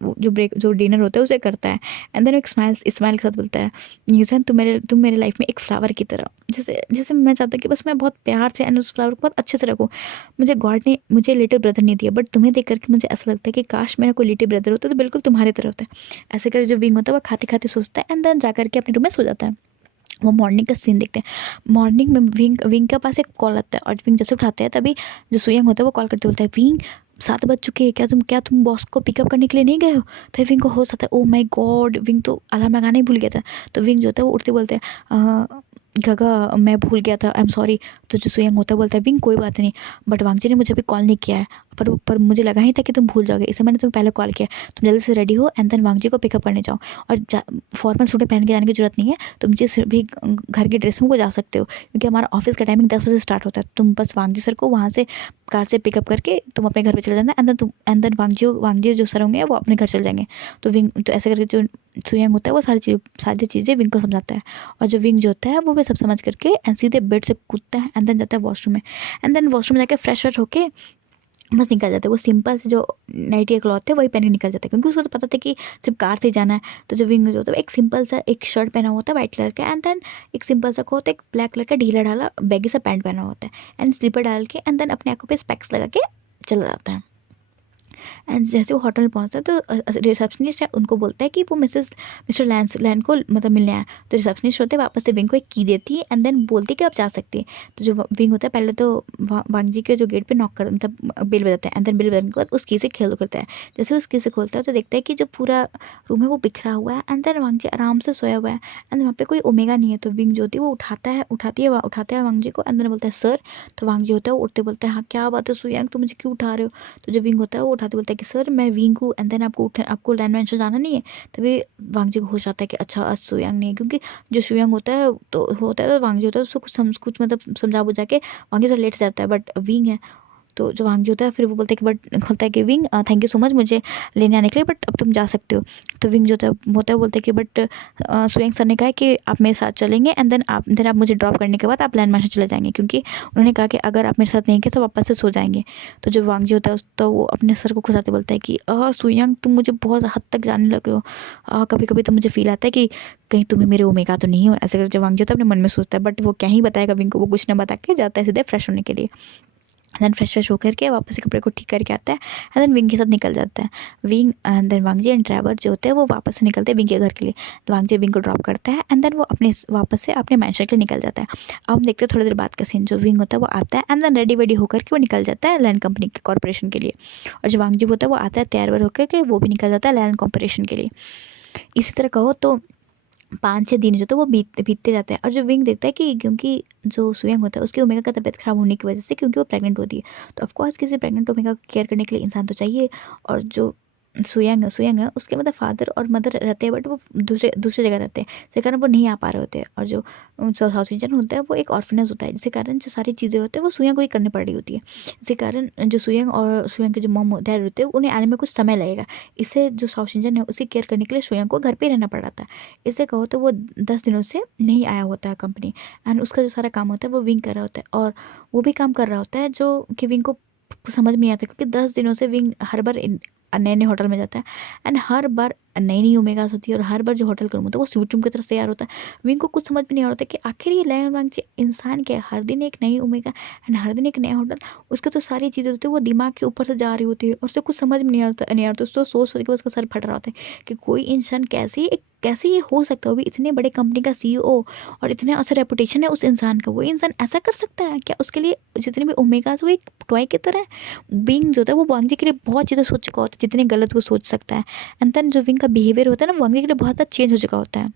जो डिनर होता है उसे करता है। एंड देन एक स्माइल के साथ बोलता है, न्यूज़न तुम मेरे लाइफ में एक फ्लावर की तरह, जैसे जैसे मैं चाहता हूँ कि बस मैं बहुत प्यार से एंड उस फ्लावर को बहुत अच्छे से रखूँ। मुझे गॉड ने मुझे लिटिल ब्रदर नहीं दिया, बट तुम्हें देख करके मुझे ऐसा लगता है कि काश मेरा कोई लिटिल ब्रदर होता तो बिल्कुल तुम्हारी तरह होता है। ऐसे कर जो विंग होता है वो खाते खाते सोचता है एंड देन जा करके अपने रूम में सो जाता है। वो मॉर्निंग का सीन देखते हैं। मॉर्निंग में विंग के पास एक कॉल आता है और विंग जैसे उठाते हैं तभी जो सुयंग होता है वो कॉल करते बोलता है, विंग 7 बज चुके हैं, क्या तुम बॉस को पिकअप करने के लिए नहीं गए हो? तो विंग को हो सकता है, ओ माय गॉड, विंग तो अलार्म लगाना ही भूल गया था। तो विंग जो होता है वो उठते बोलते हैं, गगा मैं भूल गया था, आई एम सॉरी। तो जो सुयंग होता है बोलता है, विंग कोई बात नहीं, बट वांगजी ने मुझे अभी कॉल नहीं किया है, पर मुझे लगा ही था कि तुम भूल जाओगे, इसलिए मैंने तुम्हें पहले कॉल किया। तुम जल्दी से रेडी हो एंड देन वांगजी को पिकअप करने जाओ। और फॉर्मल सूट पहन के जाने की जरूरत नहीं है, तुम जिस भी घर के ड्रेस में को जा सकते हो, क्योंकि हमारा ऑफिस का टाइमिंग 10 बजे स्टार्ट होता है। तुम बस वांगजी सर को वहाँ से कार से पिकअप करके तुम अपने घर पे चले जाना एंड देन वांगजी जो सर होंगे वो अपने घर चले जाएंगे। तो विंग तो ऐसे करके जो सुयंग होता है वो सारी चीज़ें विंग को समझाता है। और जो विंग जो होता है वो सब समझ करके एंड सीधे बेड से कूदता है एंड देन जाता है वॉशरूम में। एंड देन वॉशरूम में जाके फ्रेश होके बस निकल जाते हैं। वो सिंपल से जो नाइटी का क्लॉथ है वही पहन के निकल जाते हैं, क्योंकि उसको तो पता था कि सिर्फ कार से जाना है। तो जो विंग जो होता है एक सिंपल सा एक शर्ट पहना होता है वाइट कलर का एंड देन एक सिंपल सा कोट, एक ब्लैक कलर का ढीला ढाला बैगी सा पैंट पहना होता है एंड स्लीपर डाल के एंड देन अपने आंखों पे स्पेक्स लगा के चला जाता है। एंड जैसे वो होटल में पहुंचता है तो रिसेप्शनिस्ट है उनको बोलता है कि वो मिस्टर लैंड को मतलब मिलने आया। तो रिसेप्शनिस्ट होते हैं वापस से विंग को एक की देती है एंड देन बोलती है कि आप जा सकते हैं। तो जो विंग होता है पहले तो वांगजी के जो गेट पे नॉक कर मतलब बेल बजाता है एंड देन बेल बजाने के बाद उस की से खोलता है। जैसे उस की से खोलता है तो देखता है कि जो पूरा रूम है वो बिखरा हुआ है एंड देन वांगजी आराम से सोया हुआ है एंड वहाँ पे कोई ओमेगा नहीं है। तो विंग जो होती है वो उठाता है वांगजी को एंड देन बोलता है सर। तो वांगजी होता है वो उठते बोलता है, हाँ क्या बात है सुयांग, तुम मुझे क्यों उठा रहे हो? तो जो विंग होता है वो उठाते बोलता है कि सर मैं विंग हूँ एंड देन आपको लैंड मैंशन जाना नहीं है। तभी वांगजी को होश आता है कि अच्छा आज सुयांग नहीं है, क्योंकि जो सुयांग होता है तो वांगजी होता है उसको कुछ मतलब समझा बुझा के वांगजी तो लेट जाता है, बट विंग है तो जो वांगजी होता है फिर वो बोलता है कि बट खोलता है कि wing thank you so much मुझे लेने आने के लिए, बट अब तुम जा सकते हो। तो विंग जो होता है बोलता है कि बट सुयंग सर ने कहा है कि आप मेरे साथ चलेंगे एंड देन आप मुझे ड्रॉप करने के बाद आप लैंड मार्शन चले जाएंगे, क्योंकि उन्होंने कहा कि अगर आप मेरे साथ नहीं गए तो वापस से सो जाएंगे। तो जो वांगजी होता है तो वो अपने सर को खुशाते बोलता है कि सुयंग तुम मुझे बहुत हद तक जानने लगे हो, कभी कभी तो मुझे फील आता है कि कहीं तुम्हें मेरे ओमेगा तो नहीं हो। ऐसे कर जो वांगजी होता है अपने मन में सोचता है, बट वो क्या ही बताएगा विंग को, वो कुछ ना बता के जाता है सीधे फ्रेश होने के लिए। देन फ्रेश होकर के वापस से कपड़े को ठीक करके आता है एंड देन विंग के साथ निकल जाता है। विंग एंड देन वांगजी एंड ड्राइवर जो होते हैं वो वापस से निकलते हैं विंग के घर के लिए। तो वांगजी विंग को ड्रॉप करता है एंड देन वो वापस से अपने मैंशन के लिए निकल जाता है। अब हम देखते हैं थोड़ी देर बाद का सीन। जो विंग होता है वो आता है एंड देन रेडी होकर के वो निकल जाता है लैंड कंपनी के कॉर्पोरेशन के लिए। और जो वांगजी होता है वो आता है तैयार व्यार होकर के वो भी निकल जाता है लैंड कॉर्पोरेशन के लिए। इसी तरह कहो तो 5-6 दिन जो था वो बीतते जाते हैं। और जो विंग देखता है कि क्योंकि जो सुयंग होता है उसकी ओमेगा का तबीयत खराब होने की वजह से, क्योंकि वो प्रेग्नेंट होती है, तो ऑफकोर्स किसी प्रेग्नेंट ओमेगा को केयर करने के लिए इंसान तो चाहिए। और जो सुयंग है उसके मतलब फादर और मदर रहते हैं, बट वो दूसरे दूसरी जगह रहते हैं, जिसके कारण वो नहीं आ पा रहे होते हैं। और जो साउथ इंडियन होता है वो एक ऑर्फनेज होता है, जिसके कारण जो सारी चीज़ें होती है वो सुयंग को ही करनी पड़ रही होती है। जिसके कारण जो सुयंग के जो मॉम डैड होते हैं उन्हें आने में कुछ समय लगेगा। इससे जो साउथ इंडियन है उसकी केयर करने के लिए सुयंग को घर पर ही रहना पड़ रहा था। इससे कहो तो वो 10 दिनों से नहीं आया होता है कंपनी एंड उसका जो सारा काम होता है वो विंग कर रहा होता है। और वो भी काम कर रहा होता है जो कि विंग को समझ में नहीं आता, क्योंकि 10 दिनों से विंग हर बार नए नए होटल में जाता है एंड हर बार नई नई ओमेगास होती है और हर बार जो होटल का रूम होता है वो स्वीट रूम की तरफ तैयार होता है। विंग को कुछ समझ में नहीं आ रहा था कि आखिर ये लैंड वांगची इंसान क्या है, हर दिन एक नई ओमेगा एंड हर दिन एक नया होटल, उसके तो सारी चीज़ें होती है वो दिमाग के ऊपर से जा रही होती है और उसे कुछ समझ में नहीं आता। उसको सोच सोच के उसका सर फट रहा होता है कि कोई इंसान कैसे ये हो सकता है, वो भी इतने बड़े कंपनी का सीईओ और इतने अच्छा रेपुटेशन है उस इंसान का, वो इंसान ऐसा कर सकता है क्या? उसके लिए जितने भी ओमेगास वो एक टॉय की तरह है। विंग जो होता है वो वांगजी के लिए बहुत चीज़ें सोच चुका होता है, जितने गलत वो सोच सकता है। एंड देन जो विंग का बिहेवियर होता है ना वांगजी के लिए बहुत ज़्यादा चेंज हो चुका होता है।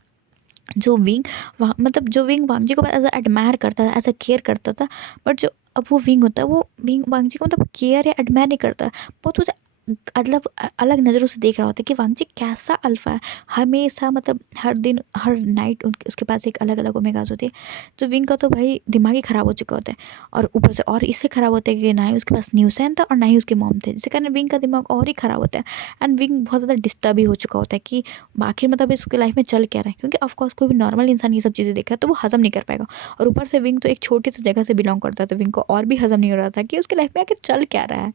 जो विंग वांगजी को एज एडमायर करता था, एज अ केयर करता था, बट जो अब वो विंग होता है वो विंग वांगजी को मतलब केयर या एडमायर नहीं करता, बहुत कुछ मतलब अलग नज़रों से देख रहा होता है कि वांगजी कैसा अल्फ़ा है। हमेशा मतलब हर दिन हर नाइट उनके उसके पास एक अलग-अलग ओमेगास होती है। तो विंग का तो भाई दिमाग ही ख़राब हो चुका होता है, और ऊपर से और इससे ख़राब होता है कि ना ही उसके पास न्यूसेन था और ना ही उसके मॉम थे, जिसके कारण विंग का दिमाग और ही ख़राब होता है। एंड विंग बहुत ज़्यादा डिस्टर्ब भी हो चुका होता है कि आखिर मतलब इसके लाइफ में चल क्या रहा है, क्योंकि ऑफ कोर्स कोई भी नॉर्मल इंसान ये सब चीज़ें देखा तो वो हज़म नहीं कर पाएगा। और ऊपर से विंग तो एक छोटी सी जगह से बिलोंग करता है, तो विंग को और भी हज़म नहीं हो रहा था कि उसकी लाइफ में आखिर चल क्या रहा है।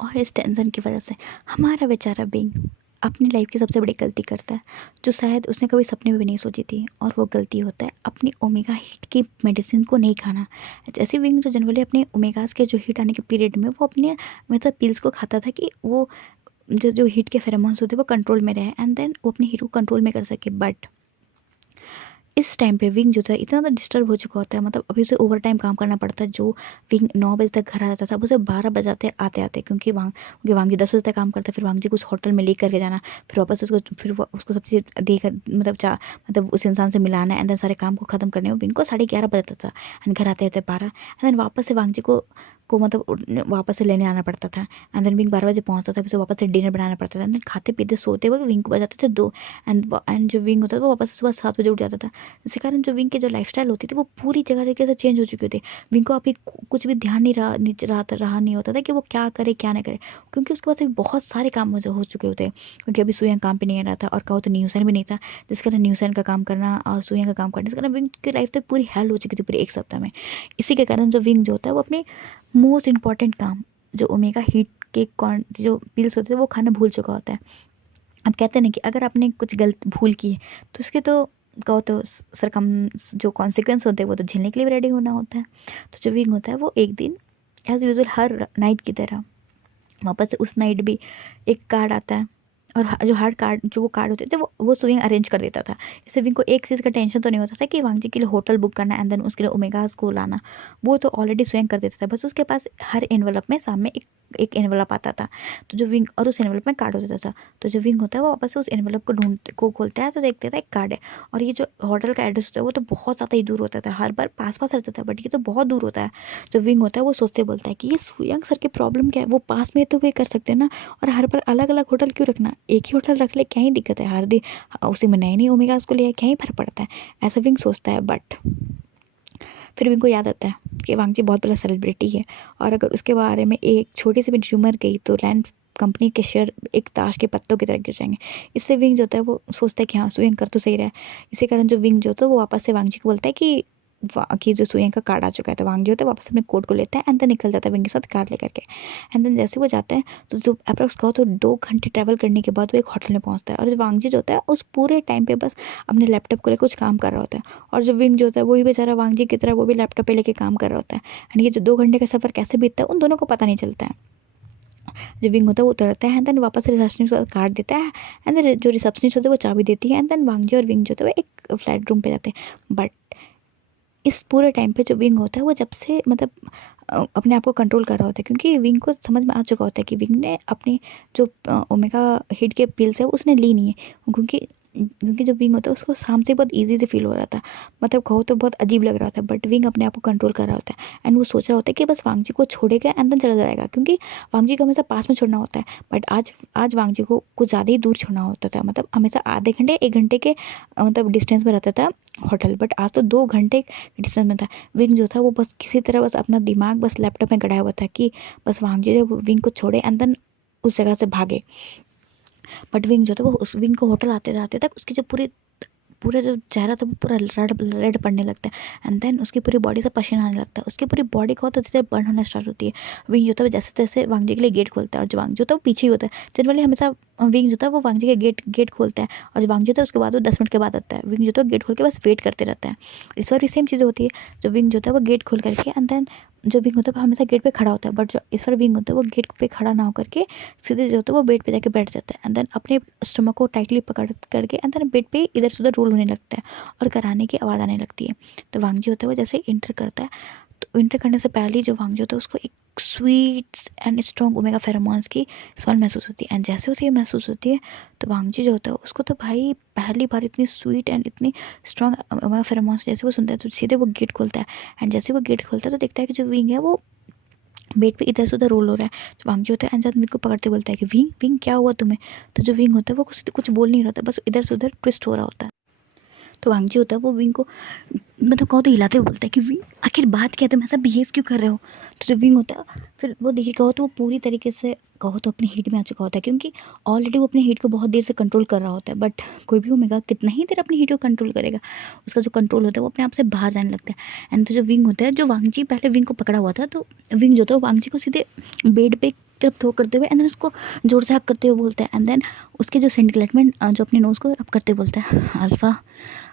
और इस टेंशन की वजह से हमारा बेचारा बिंग अपनी लाइफ की सबसे बड़ी गलती करता है, जो शायद उसने कभी सपने में भी नहीं सोची थी, और वो गलती होता है अपनी ओमेगा हीट की मेडिसिन को नहीं खाना। जैसे विंग जो जनरली अपने ओमेगास के जो हीट आने के पीरियड में वो अपने मतलब पिल्स को खाता था कि वो जो जो हीट के फेरोमोन्स होते हैं वो कंट्रोल में रहे, एंड देन वो अपने हीट को कंट्रोल में कर सके। बट इस टाइम पे विंग जो था इतना ज़्यादा डिस्टर्ब हो चुका होता है, मतलब अभी उसे ओवर टाइम काम करना पड़ता है। जो विंग 9 बजे तक घर आ जाता था, अब उसे 12 बजाते आते आते, क्योंकि वांग जी 10 बजे तक काम करता है, फिर वांग जी कुछ होटल में ले करके जाना, फिर वापस उसको सब चीज़ देकर मतलब मतलब उस इंसान से मिलाना, एंड देन सारे काम को ख़त्म करने में विंग को 11:30 बजता था, एंड घर आते आते 12, एंड देन वापस से वांग जी को मतलब वापस से लेने आना पड़ता था। एंड देन विंग 12 बजे पहुँचता था, फिर से वापस से डिनर बनाना पड़ता था, एंड देन खाते पीते सोते वक्त विंग को बजाते थे 2, एंड जो विंग होता था वो वापस से सुबह 7 बजे उठ जाता था। इसी कारण जो विंग की जो लाइफस्टाइल होती थी वो पूरी जगह तरीके से चेंज हो चुकी होती। विंग को अभी कुछ भी ध्यान रहा नहीं होता था कि वो क्या करे क्या ना करे, क्योंकि उसके पास अभी बहुत सारे काम हो चुके होते, क्योंकि अभी सुयंग काम पे नहीं आ रहा था, और कहो तो न्यूसन भी नहीं था, जिस कारण न्यूसन का काम करना और सुयंग का काम करना, जिस कारण विंग की लाइफ तो पूरी हेल हो चुकी थी पूरे एक सप्ताह में। इसी के कारण जो विंग जो होता है वो अपने मोस्ट इंपॉर्टेंट काम, जो ओमेगा हीट के जो पिल्स होते हैं वो खाना भूल चुका होता है। अब कहते हैं ना कि अगर आपने कुछ गलत भूल की है तो उसके तो कहो तो सरकम जो कॉन्सिक्वेंस होते हैं वो तो झेलने के लिए भी रेडी होना होता है। तो जो विंग होता है वो एक दिन एज यूजुअल हर नाइट की तरह वापस से उस नाइट भी एक कार्ड आता है, और जो हर कार्ड जो वो कार्ड होते थे वो स्वयं अरेंज कर देता था। इससे विंग को एक चीज़ का टेंशन तो नहीं होता था कि वांगजी के लिए होटल बुक करना, एंड देन उसके लिए ओमेगास को लाना, वो तो ऑलरेडी स्वयं कर देता था। बस उसके पास हर एनवलप में सामने एक एनवलप आता था, तो जो विंग और उस एनवलप में कार्ड होता था, तो जो विंग होता है वो वापस से उस एनवलप को खोलता है तो देखते था एक कार्ड है। और ये जो होटल का एड्रेस होता है वो तो बहुत ज़्यादा ही दूर होता था, हर बार पास पास रहता था, बट ये तो बहुत दूर होता है। जो विंग होता है वो सोचते बोलता है कि ये सुयंग सर की प्रॉब्लम क्या है, वो पास में तो वे कर सकते हैं ना, और हर बार अलग अलग होटल क्यों रखना, एक ही होटल रख ले, क्या ही दिक्कत है, हर दिन उसी में नए नए ओमेगा उसको लिया क्या ही फर्क पड़ता है, ऐसा विंग सोचता है। बट फिर विंग को याद आता है कि वांगजी बहुत बड़ा सेलिब्रिटी है, और अगर उसके बारे में एक छोटी सी भी र्यूमर गई तो लैंड कंपनी के शेयर एक ताश के पत्तों की तरह गिर जाएंगे। इससे विंग जो होता है वो सोचता है कि हाँ सुयंग कर तो सही रहा है। इसी कारण जो विंग जो होता है वो वापस से वांगजी को बोलता है कि जो सुयंग का कार्ड आ चुका है, तो वांग जो होता है वापस अपने कोट को लेता है, एंड देन निकल जाता है विंग के साथ कार लेकर के। एंड देन जैसे वो जाता है तो जो अप्रॉक्स कहो तो 2 घंटे ट्रैवल करने के बाद वो एक होटल में पहुंचता है, और जो वांगजी जो होता है उस पूरे टाइम पे बस अपने लैपटॉप को लेकर कुछ काम कर रहा होता है, और जो विंग जो होता है वही बेचारा वांगजी की तरह वो भी लैपटॉप पे लेके काम कर रहा होता है। एंड ये जो 2 घंटे का सफ़र कैसे बीतता है उन दोनों को पता नहीं चलता है। जो विंग होता है वो उतरता है, एंड देन वापस रिसेप्शनिस्ट को कार्ड देता है, एंड देन जो रिसेप्शनिस्ट होता है वो चाबी देती है, एंड देन वांगजी और विंग जो होता है वो एक फ्लैट रूम पे जाते हैं। बट इस पूरे टाइम पे जो विंग होता है वो जब से मतलब अपने आप को कंट्रोल कर रहा होता है, क्योंकि विंग को समझ में आ चुका होता है कि विंग ने अपने जो ओमेगा हीट के पिल्स है उसने ली नहीं है, क्योंकि क्योंकि जो विंग होता है उसको शाम से बहुत इजी से फील हो रहा था, मतलब कहो तो बहुत अजीब लग रहा था, बट विंग अपने आप को कंट्रोल कर रहा होता है, एंड वो सोच रहा होता है कि बस वांगजी को छोड़ेगा एंड देन चला जाएगा, क्योंकि वांगजी को हमेशा पास में छोड़ना होता है। बट आज वांगजी को कुछ ज़्यादा ही दूर छोड़ना होता था, मतलब हमेशा आधे घंटे 1 घंटे के मतलब डिस्टेंस में रहता था होटल, बट आज तो 2 घंटे के डिस्टेंस में था। विंग जो था वो बस किसी तरह बस अपना दिमाग बस लैपटॉप में गड़ाया हुआ था कि बस वांगजी जो विंग को छोड़े एंड देन उस जगह से भागे। बट विंग जो था वो उस विंग को होटल आते जाते तक उसकी जो पूरा जो चेहरा था वो पूरा रेड रेड पड़ने लगता है, एंड देन उसकी पूरी बॉडी से पसीना आने लगता है, उसकी पूरी बॉडी को तो जैसे बर्न होना स्टार्ट होती है। विंग जो था वो जैसे तैसे वांगजी के लिए गेट खोलता है, और जो वांग जो था वो पीछे ही होता है जनरली हमेशा। विंग जो था वो वांगजी के गेट खोलता है, और जो वांग जो था उसके बाद वो 10 मिनट के बाद आता है। विंग जो था गेट खोल के बस वेट करते रहता है। इस बार सेम चीज़ें होती है, जो विंग जो था वो गेट खोल करके एंड देन जो विंग होता है वो हमेशा गेट पे खड़ा होता है, बट जो इस बार विंग होता है वो गेट पे खड़ा ना होकर के सीधे जो होता है वो बेड पे जाके बैठ जाता है, एंड देन अपने स्टमक को टाइटली पकड़ करके एंड देन बेड पे इधर से उधर रोल होने लगता है, और कराने की आवाज़ आने लगती है। तो वांगजी होता है वो जैसे इंटर करता है, तो इंटर करने से पहले ही जो वांगजी होता है उसको एक sweet and strong omega pheromones की स्मेल महसूस होती है, एंड जैसे उसे ये महसूस होती है तो वांगजी जो होता है उसको तो भाई पहली बार इतनी स्वीट एंड इतनी स्ट्रॉन्ग ओमेगा फेरोमोन्स जैसे वो सुनता है तो सीधे वो गेट खोलता है, एंड जैसे वो गेट खोलता है तो देखता है कि जो विंग है वो बेड पे इधर से उधर रोल हो रहा है। जो वांगजी होता है एंड विंग को पकड़ते बोलता है कि विंग विंग क्या हुआ तुम्हें। तो जो विंग होता है वो कुछ कुछ बोल नहीं रहा था, बस इधर से उधर ट्विस्ट हो रहा होता है। तो वांगजी होता है वो विंग को मतलब कहो तो हिलाते हुए बोलता है कि विंग आखिर बात क्या है, तुम ऐसा बिहेव क्यों कर रहे हो। तो जो विंग होता है फिर वो देखिए कहो तो वो पूरी तरीके से कहो तो अपनी हीट में आ चुका होता है, क्योंकि ऑलरेडी वो अपनी हीट को बहुत देर से कंट्रोल कर रहा होता है। बट कोई भी ओमेगा कितना ही देर अपनी हीट को कंट्रोल करेगा, उसका जो कंट्रोल होता है वो अपने आप से बाहर जाने लगता है। एंड तो जो विंग होता है, जो वांगजी पहले विंग को पकड़ा हुआ था, तो विंग जो था वो वांगजी को सीधे बेड पे तरफ थ्रो करते हुए एंड देन उसको जोर से हक करते हुए बोलता है। एंड देन उसके जो सेंट ग्लैटमेंट जो अपने नोज़ को रब करते बोलता है, अल्फ़ा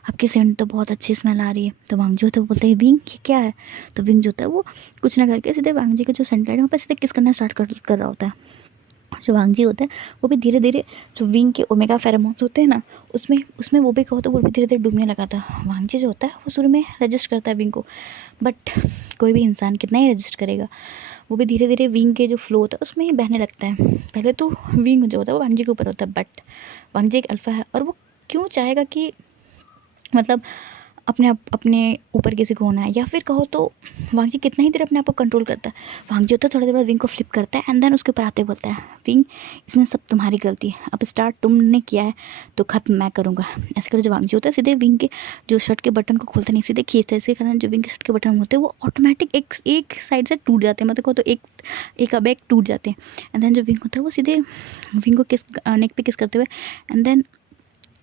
आपकी सेंट तो बहुत अच्छी स्मेल आ रही है। तो वांगजी होता है वो बोलता है विंग ये क्या है। तो विंग जो होता है वो कुछ ना करके सीधे वांगजी के जो सेंट ग्लैड है वहाँ पर सीधे किस करना स्टार्ट कर रहा होता है। जो वांगजी होता है वो भी धीरे धीरे जो विंग के ओमेगा फेरोमोन्स होते हैं ना, उसमें उसमें वो भी कहो तो वो भी धीरे धीरे डूबने लगा था। वांगजी जो होता है वो शुरू में रजिस्ट करता है विंग को, बट कोई भी इंसान कितना ही रजिस्ट करेगा, वो भी धीरे धीरे विंग के जो फ्लो होता है उसमें ही बहने लगता है। पहले तो विंग जो होता है वो वांगजी के ऊपर होता है, बट वांगजी एक अल्फ़ा है और वो क्यों चाहेगा कि मतलब अपने ऊपर किसी को होना है, या फिर कहो तो वांगजी कितना ही देर अपने आप को कंट्रोल करता है। वांगजी होता है थोड़ी देर बाद विंग को फ्लिप करता है एंड देन उसके ऊपर आते बोलता है विंग इसमें सब तुम्हारी गलती है, अब स्टार्ट तुमने किया है तो ख़त्म मैं करूँगा। ऐसे कर जो वांगजी होता है सीधे विंग के जो शर्ट के बटन को खोलता नहीं, सीधे खींचता है। इसके कारण जो विंग के शर्ट के बटन होते हैं वो ऑटोमेटिक एक साइड से टूट जाते हैं, मतलब कहो तो एक अब एक टूट जाते हैं। एंड देन जो विंग होता है वो सीधे विंग को किस नेक पे किस करते हुए एंड देन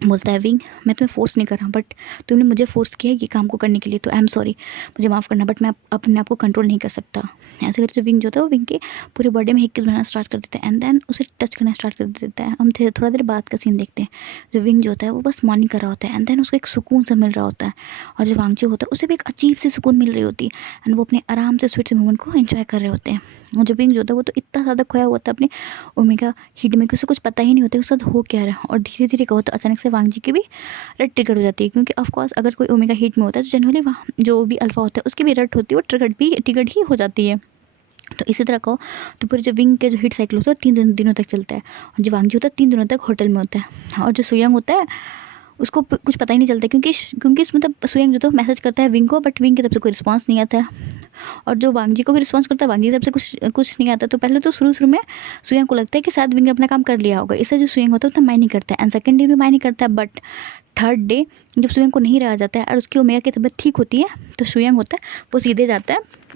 बोलता है विंग मैं तुम्हें फ़ोर्स नहीं कर रहा, बट तुमने मुझे फ़ोर्स किया ये काम को करने के लिए, तो आई एम सॉरी, मुझे माफ़ करना, बट मैं अपने आप को कंट्रोल नहीं कर सकता। ऐसे करके जो विंग जो होता है वो विंग के पूरे बॉडी में हिक्स बनाना स्टार्ट कर देता है एंड देन उसे टच करना स्टार्ट कर देता है। हम थोड़ा देर बाद का सीन देखते हैं। जो विंग जो होता है वो बस मॉर्निंग कर रहा होता है एंड देन उसको एक सुकून सा मिल रहा होता है, और जो वांगजी होता है उसे भी एक अजीब सी सुकून मिल रही होती है एंड वो अपने आराम से स्वीट से मोमेंट को एंजॉय कर रहे होते हैं। और जो विंग जो होता है वो तो इतना ज़्यादा खोया हुआ था अपने ओमेगा हीट में कि उसे कुछ पता ही नहीं होता उसके साथ हो क्या रहा है। और धीरे धीरे कहो तो अचानक से वांगजी की भी रट ट्रिगर हो जाती है, क्योंकि ऑफकोर्स अगर कोई ओमेगा हीट में होता है तो जनरली वहाँ जो भी अल्फा होता है उसकी भी रट होती है, वो ट्रिगर्ड ही हो जाती है। तो इसी तरह कहो तो पूरे जो विंग के जो हीट साइकिल होता है 3 दिनों तक चलता है, और जो वांगजी होता है 3 दिनों तक होटल में होता है। और जो सुयंग होता है उसको कुछ पता ही नहीं चलता, क्योंकि मतलब सुयंग जो तो मैसेज करता है विंग को, बट विंग की तरफ से कोई रिस्पांस नहीं आता है, और जो वांगजी को भी रिस्पांस करता है वांगजी की तरफ से कुछ नहीं आता। तो पहले तो शुरू में सुयंग को लगता है कि शायद विंग ने अपना काम कर लिया होगा, इससे जो सुयंग होता है उतना माइंड नहीं करता है एंड सेकंड डे भी माइंड नहीं करता है। बट थर्ड डे जब सुयंग को नहीं रहा जाता है और उसकी ओमेगा की तबीयत ठीक होती है, तो सुयंग होता है वो सीधे जाता है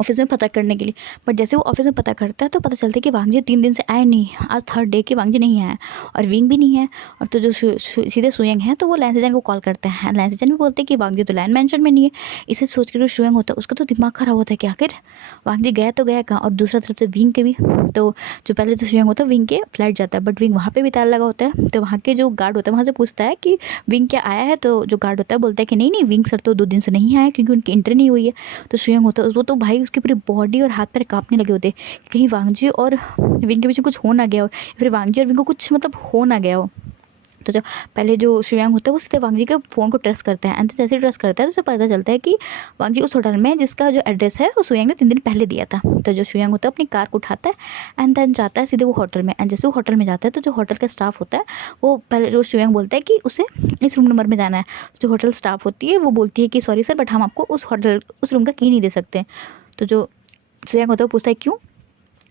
ऑफिस में पता करने के लिए। बट जैसे वो ऑफिस में पता करता है तो पता चलता है कि वांगजी 3 दिन से आए नहीं, आज थर्ड डे के वांगजी नहीं आया और विंग भी नहीं है। और तो जो सीधे सुयंग है तो वो लैंसेजन को कॉल करता है, लैंसेजन भी बोलते हैं कि वांगजी तो लैंड मेंशन में नहीं है। इसे सोच कर जो सुयंग होता है उसका तो दिमाग खराब होता है कि आखिर वांगजी गया तो गया कहाँ। और दूसरा तरफ से विंग के भी तो जो पहले जो सुयंग होता है विंग के फ्लैट जाता है, बट विंग वहाँ पर भी ताला लगा होता है। तो वहाँ के जो गार्ड होता है वहाँ से पूछता है कि विंग क्या आया है, तो जो गार्ड होता है बोलता है कि नहीं विंग सर तो 2 दिन से नहीं आया क्योंकि उनकी एंट्री नहीं हुई है। तो सुयंग होता है वो तो भाई उसकी पूरी बॉडी और हाथ पैर कांपने लगे होते कहीं वांगजी और विंग के बीच में कुछ हो ना गया हो, फिर वांगजी और विंग को कुछ मतलब हो ना गया हो। तो जो पहले जो सुयांग होता है वो सीधे वांगजी के फ़ोन को ट्रस्ट करता है एंड जैसे ट्रस्ट करता है तो उसे पता चलता है कि वांगजी उस होटल में जिसका जो एड्रेस है वो सुयांग ने 3 दिन पहले दिया था। तो जो सुयांग होता है अपनी कार को उठाता है एंड देन जाता है सीधे वो होटल में, एंड जैसे वो होटल में जाता है तो जो होटल का स्टाफ होता है वो पहले जो सुयांग बोलता है कि उसे इस रूम नंबर में जाना है। जो होटल स्टाफ होती है वो बोलती है कि सॉरी सर, बट हम आपको उस रूम का की नहीं दे सकते। तो जो सुयांग होता है वो पूछता है क्यों।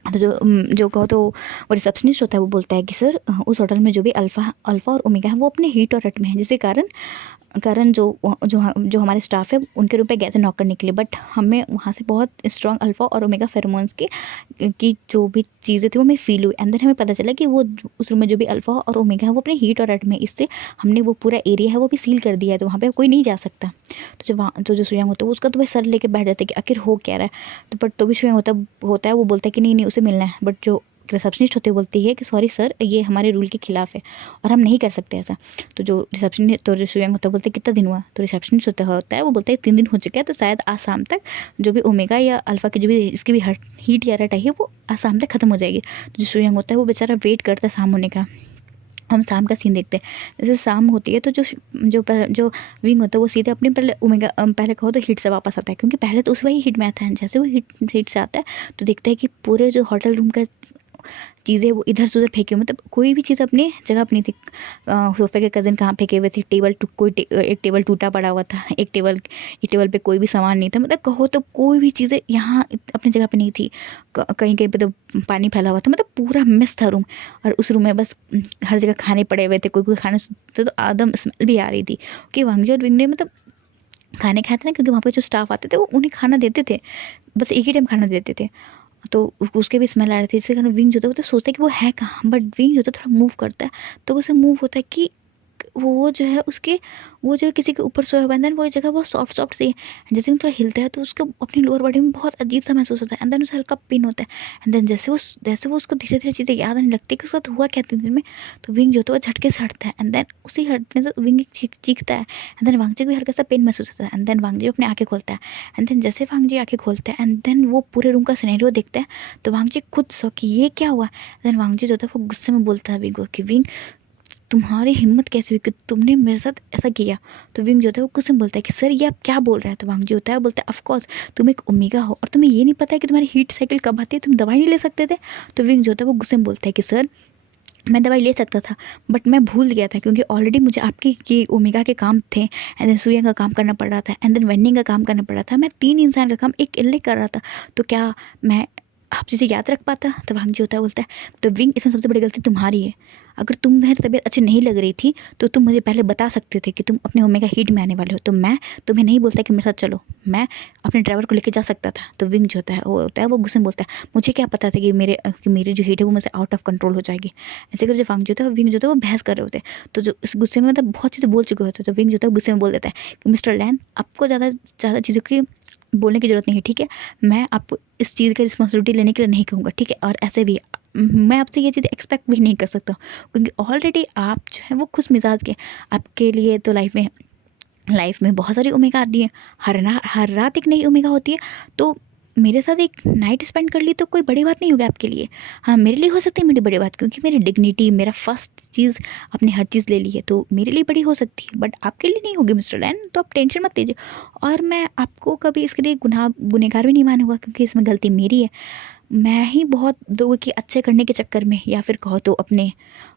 तो जो कहो तो वो रिसेप्शनिस्ट होता है वो बोलता है कि सर उस होटल में जो भी अल्फ़ा और ओमेगा है वो अपने हीट और रट में है, जिसके कारण जो हमारे स्टाफ है उनके रूम पे गए थे नॉक करने के लिए, बट हमें वहाँ से बहुत स्ट्रॉन्ग अल्फ़ा और ओमेगा फेरोमोन्स की जो भी चीज़ें थी वो हमें फील हुई। अंदर हमें पता चला कि वो उस रूम में जो भी अल्फ़ा और ओमेगा है वो अपने हीट और रट में, इससे हमने वो पूरा एरिया है वो भी सील कर दिया है, तो वहाँ पर कोई नहीं जा सकता। तो जो सुयांग होता है उसका तो भाई सर लेके बैठ जाते हैं कि आखिर हो क्या रहा है। तो बट तो भी सुयांग होता है वो बोलता है कि नहीं उसे मिलना है, बट जो रिसेप्शनिस्ट होते बोलती है कि सॉरी सर ये हमारे रूल के खिलाफ है और हम नहीं कर सकते ऐसा। तो जो रिसेप्शनिस्ट तो सुयांग होता है बोलते कितना दिन हुआ, तो रिसेप्शनिस्ट होता है वो बोलता है 3 दिन हो चुका है, तो शायद आज शाम तक जो भी ओमेगा या अल्फ़ा की जो भी इसकी भी हीट या रट है वो आज शाम तक खत्म हो जाएगी। तो जो सुयांग होता है वो बेचारा वेट करता है शाम होने का। हम शाम का सीन देखते हैं। जैसे शाम होती है तो जो विंग होता है वो सीधे अपने पहले कहो तो हीट से वापस आता है, क्योंकि पहले तो उस वही हीट में आता है। जैसे वो हीट से आता है तो देखता है कि पूरे जो होटल रूम का चीज़ें वो इधर से उधर फेंकी हुई, मतलब कोई भी चीज़ अपनी जगह पर नहीं थी। सोफे के कज़न कहाँ फेंके हुए थे, एक टेबल टूटा पड़ा हुआ था, एक टेबल पे कोई भी सामान नहीं था, मतलब कहो तो कोई भी चीज़ें यहाँ अपनी जगह पे नहीं थी। कहीं कहीं पे तो पानी फैला हुआ था, मतलब पूरा मिस था रूम। और उस रूम में बस हर जगह खाने पड़े हुए थे, कोई कोई खाने से तो आदम स्मेल भी आ रही थी कि वांगजी और विंग ने मतलब खाने खाए थे ना, क्योंकि वहाँ पे जो स्टाफ आते थे वो उन्हें खाना देते थे, बस एक ही टाइम खाना देते थे, तो उसके भी स्मेल आ रही थी। इसके कारण विंग जो था वो तो सोचता है कि वो है कहाँ, बट विंग जो था थोड़ा मूव करता है तो उसे मूव होता है कि वो जो है उसके वो जो है किसी के ऊपर सोया हुआ है, वो जगह बहुत सॉफ्ट सॉफ्ट सी है। जैसे वो थोड़ा हिलता है तो उसको अपनी लोअर बॉडी में बहुत अजीब सा महसूस होता है, एंड देन उसे हल्का पेन होता है। एंड देन जैसे वो उसको धीरे धीरे चीज़ें याद आने लगती है कि उसका तो हुआ क्या 3 दिन में, तो विंग जो था वो झटके से हटता है, एंड देन उसी हटने से विंग चीखता है, एंड देन वांगजी को भी हल्का सा पेन महसूस होता है। एंड देन वांगजी अपनी आँखें खोलता है, एंड देन जैसे वांगजी आँखें खोलता है एंड देन वो पूरे रूम का सिनेरियो देखता है, तो वांगजी खुद कि ये क्या हुआ। देन वांगजी जो था वो गुस्से में बोलता है विंग को कि विंग तुम्हारी हिम्मत कैसे हुई कि तुमने मेरे साथ ऐसा किया। तो विंग जो होता है वो गुस्से में बोलता है कि सर ये आप क्या बोल रहे हैं। तो वांग जो होता है बोलता है ऑफ कोर्स तुम एक ओमेगा हो और तुम्हें ये नहीं पता है कि तुम्हारी हीट साइकिल कब आती है, तुम दवाई नहीं ले सकते थे। तो विंग जो होता है वो गुस्से में बोलता है कि सर मैं दवाई ले सकता था बट मैं भूल गया था, क्योंकि ऑलरेडी मुझे आपके ये ओमेगा के काम थे, एंड देन सुइया का काम करना पड़ रहा था, एंड देन वेंडिंग का काम करना पड़ रहा था। मैं 3 इंसान का काम एक अकेले कर रहा था, तो क्या मैं आप चीज़ें याद रख पाता। तो वांग जी होता है बोलता है तो विंग इसमें सबसे बड़ी गलती तुम्हारी है। अगर तुम्हें तबीयत अच्छी नहीं लग रही थी तो तुम मुझे पहले बता सकते थे कि तुम अपने ओमेगा हीट में आने वाले हो, तो मैं तुम्हें नहीं बोलता कि मेरे साथ चलो, मैं अपने ड्राइवर को लेकर जा सकता था। तो विंग जो होता है वो गुस्से में बोलता है मुझे क्या पता था कि मेरी जो हीट है वो मुझसे आउट ऑफ कंट्रोल हो जाएगी। ऐसे कर जो वांग जो था विंग जो था वो बहस कर रहे होते, तो जो इस गुस्से में मतलब बहुत चीज़ें बोल चुके होते, तो विंग जो था गुस्से में बोल देता है कि मिस्टर लैन आपको ज़्यादा चीज़ों की बोलने की ज़रूरत नहीं है, ठीक है। मैं आपको इस चीज़ की रिस्पॉन्सिबिलिटी लेने के लिए नहीं कहूँगा, ठीक है। और ऐसे भी मैं आपसे ये चीज़ एक्सपेक्ट भी नहीं कर सकता, क्योंकि ऑलरेडी आप जो है वो खुश मिजाज के, आपके लिए तो लाइफ में बहुत सारी ओमेगा आती है, हर रात एक नई ओमेगा होती है। तो मेरे साथ एक नाइट स्पेंड कर ली तो कोई बड़ी बात नहीं होगी आपके लिए। हाँ मेरे लिए हो सकती है मेरी बड़ी बात, क्योंकि मेरी डिग्निटी मेरा फर्स्ट चीज़ आपने हर चीज़ ले ली है, तो मेरे लिए बड़ी हो सकती है बट आपके लिए नहीं होगी मिस्टर लैन, तो आप टेंशन मत लीजिए। और मैं आपको कभी इसके लिए गुनहगार भी नहीं मानूंगा, क्योंकि इसमें गलती मेरी है। मैं ही बहुत लोगों के अच्छे करने के चक्कर में, या फिर कहो तो अपने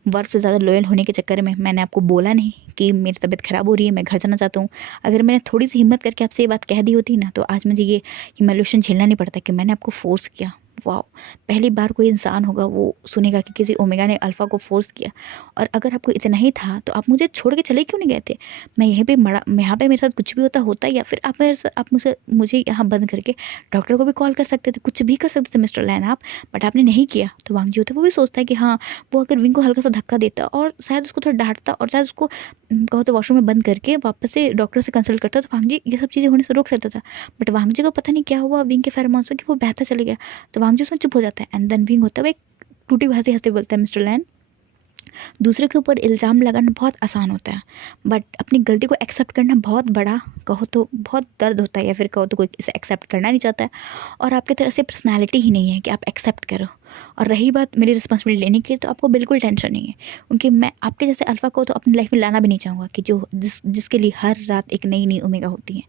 वर्क से ज़्यादा लॉयल होने के चक्कर में मैंने आपको बोला नहीं कि मेरी तबीयत ख़राब हो रही है, मैं घर जाना चाहता हूँ। अगर मैंने थोड़ी सी हिम्मत करके आपसे ये बात कह दी होती ना, तो आज मुझे ये ह्यूमिलिएशन झेलना नहीं पड़ता कि मैंने आपको फोर्स किया। वाह, पहली बार कोई इंसान होगा वो सुनेगा कि किसी ओमेगा ने अल्फ़ा को फोर्स किया। और अगर आपको इतना ही था तो आप मुझे छोड़ के चले क्यों नहीं गए थे। मैं यहीं पे यहाँ पे मेरे साथ कुछ भी होता, या फिर आप मुझे यहाँ बंद करके डॉक्टर को भी कॉल कर सकते थे, कुछ भी कर सकते थे मिस्टर लैन आप, बट आपने नहीं किया। तो वांग जी होता है वो भी सोचता है कि हाँ वो अगर विंग को हल्का सा धक्का देता और शायद उसको थोड़ा डांटता और शायद उसको कहो तो वॉशरूम में बंद करके वापस से डॉक्टर से कंसल्ट करता, तो वांग जी ये सब चीज़ें होने से रोक सकता था। बट वांग जी को पता नहीं क्या हुआ विंग के फरमास में कि वो बहता चले गया। तो वांग जी उसमें चुप हो जाता है, एंड देन विंग होता है वो एक टूटी हंसी हंसते बोलता है मिस्टर लैन दूसरे के ऊपर इल्ज़ाम लगाना बहुत आसान होता है, बट अपनी गलती को एक्सेप्ट करना बहुत बड़ा, कहो तो बहुत दर्द होता है, या फिर कहो तो कोई इसे एक्सेप्ट करना नहीं चाहता है। और आपकी तरह से पर्सनालिटी ही नहीं है कि आप एक्सेप्ट करो। और रही बात मेरी रिस्पॉन्सिबिलिटी लेने की, तो आपको बिल्कुल टेंशन नहीं है, क्योंकि मैं आपके जैसे अल्फ़ा को तो अपनी लाइफ में लाना भी नहीं चाहूँगा कि जिसके लिए हर रात एक नई ओमेगा होती है।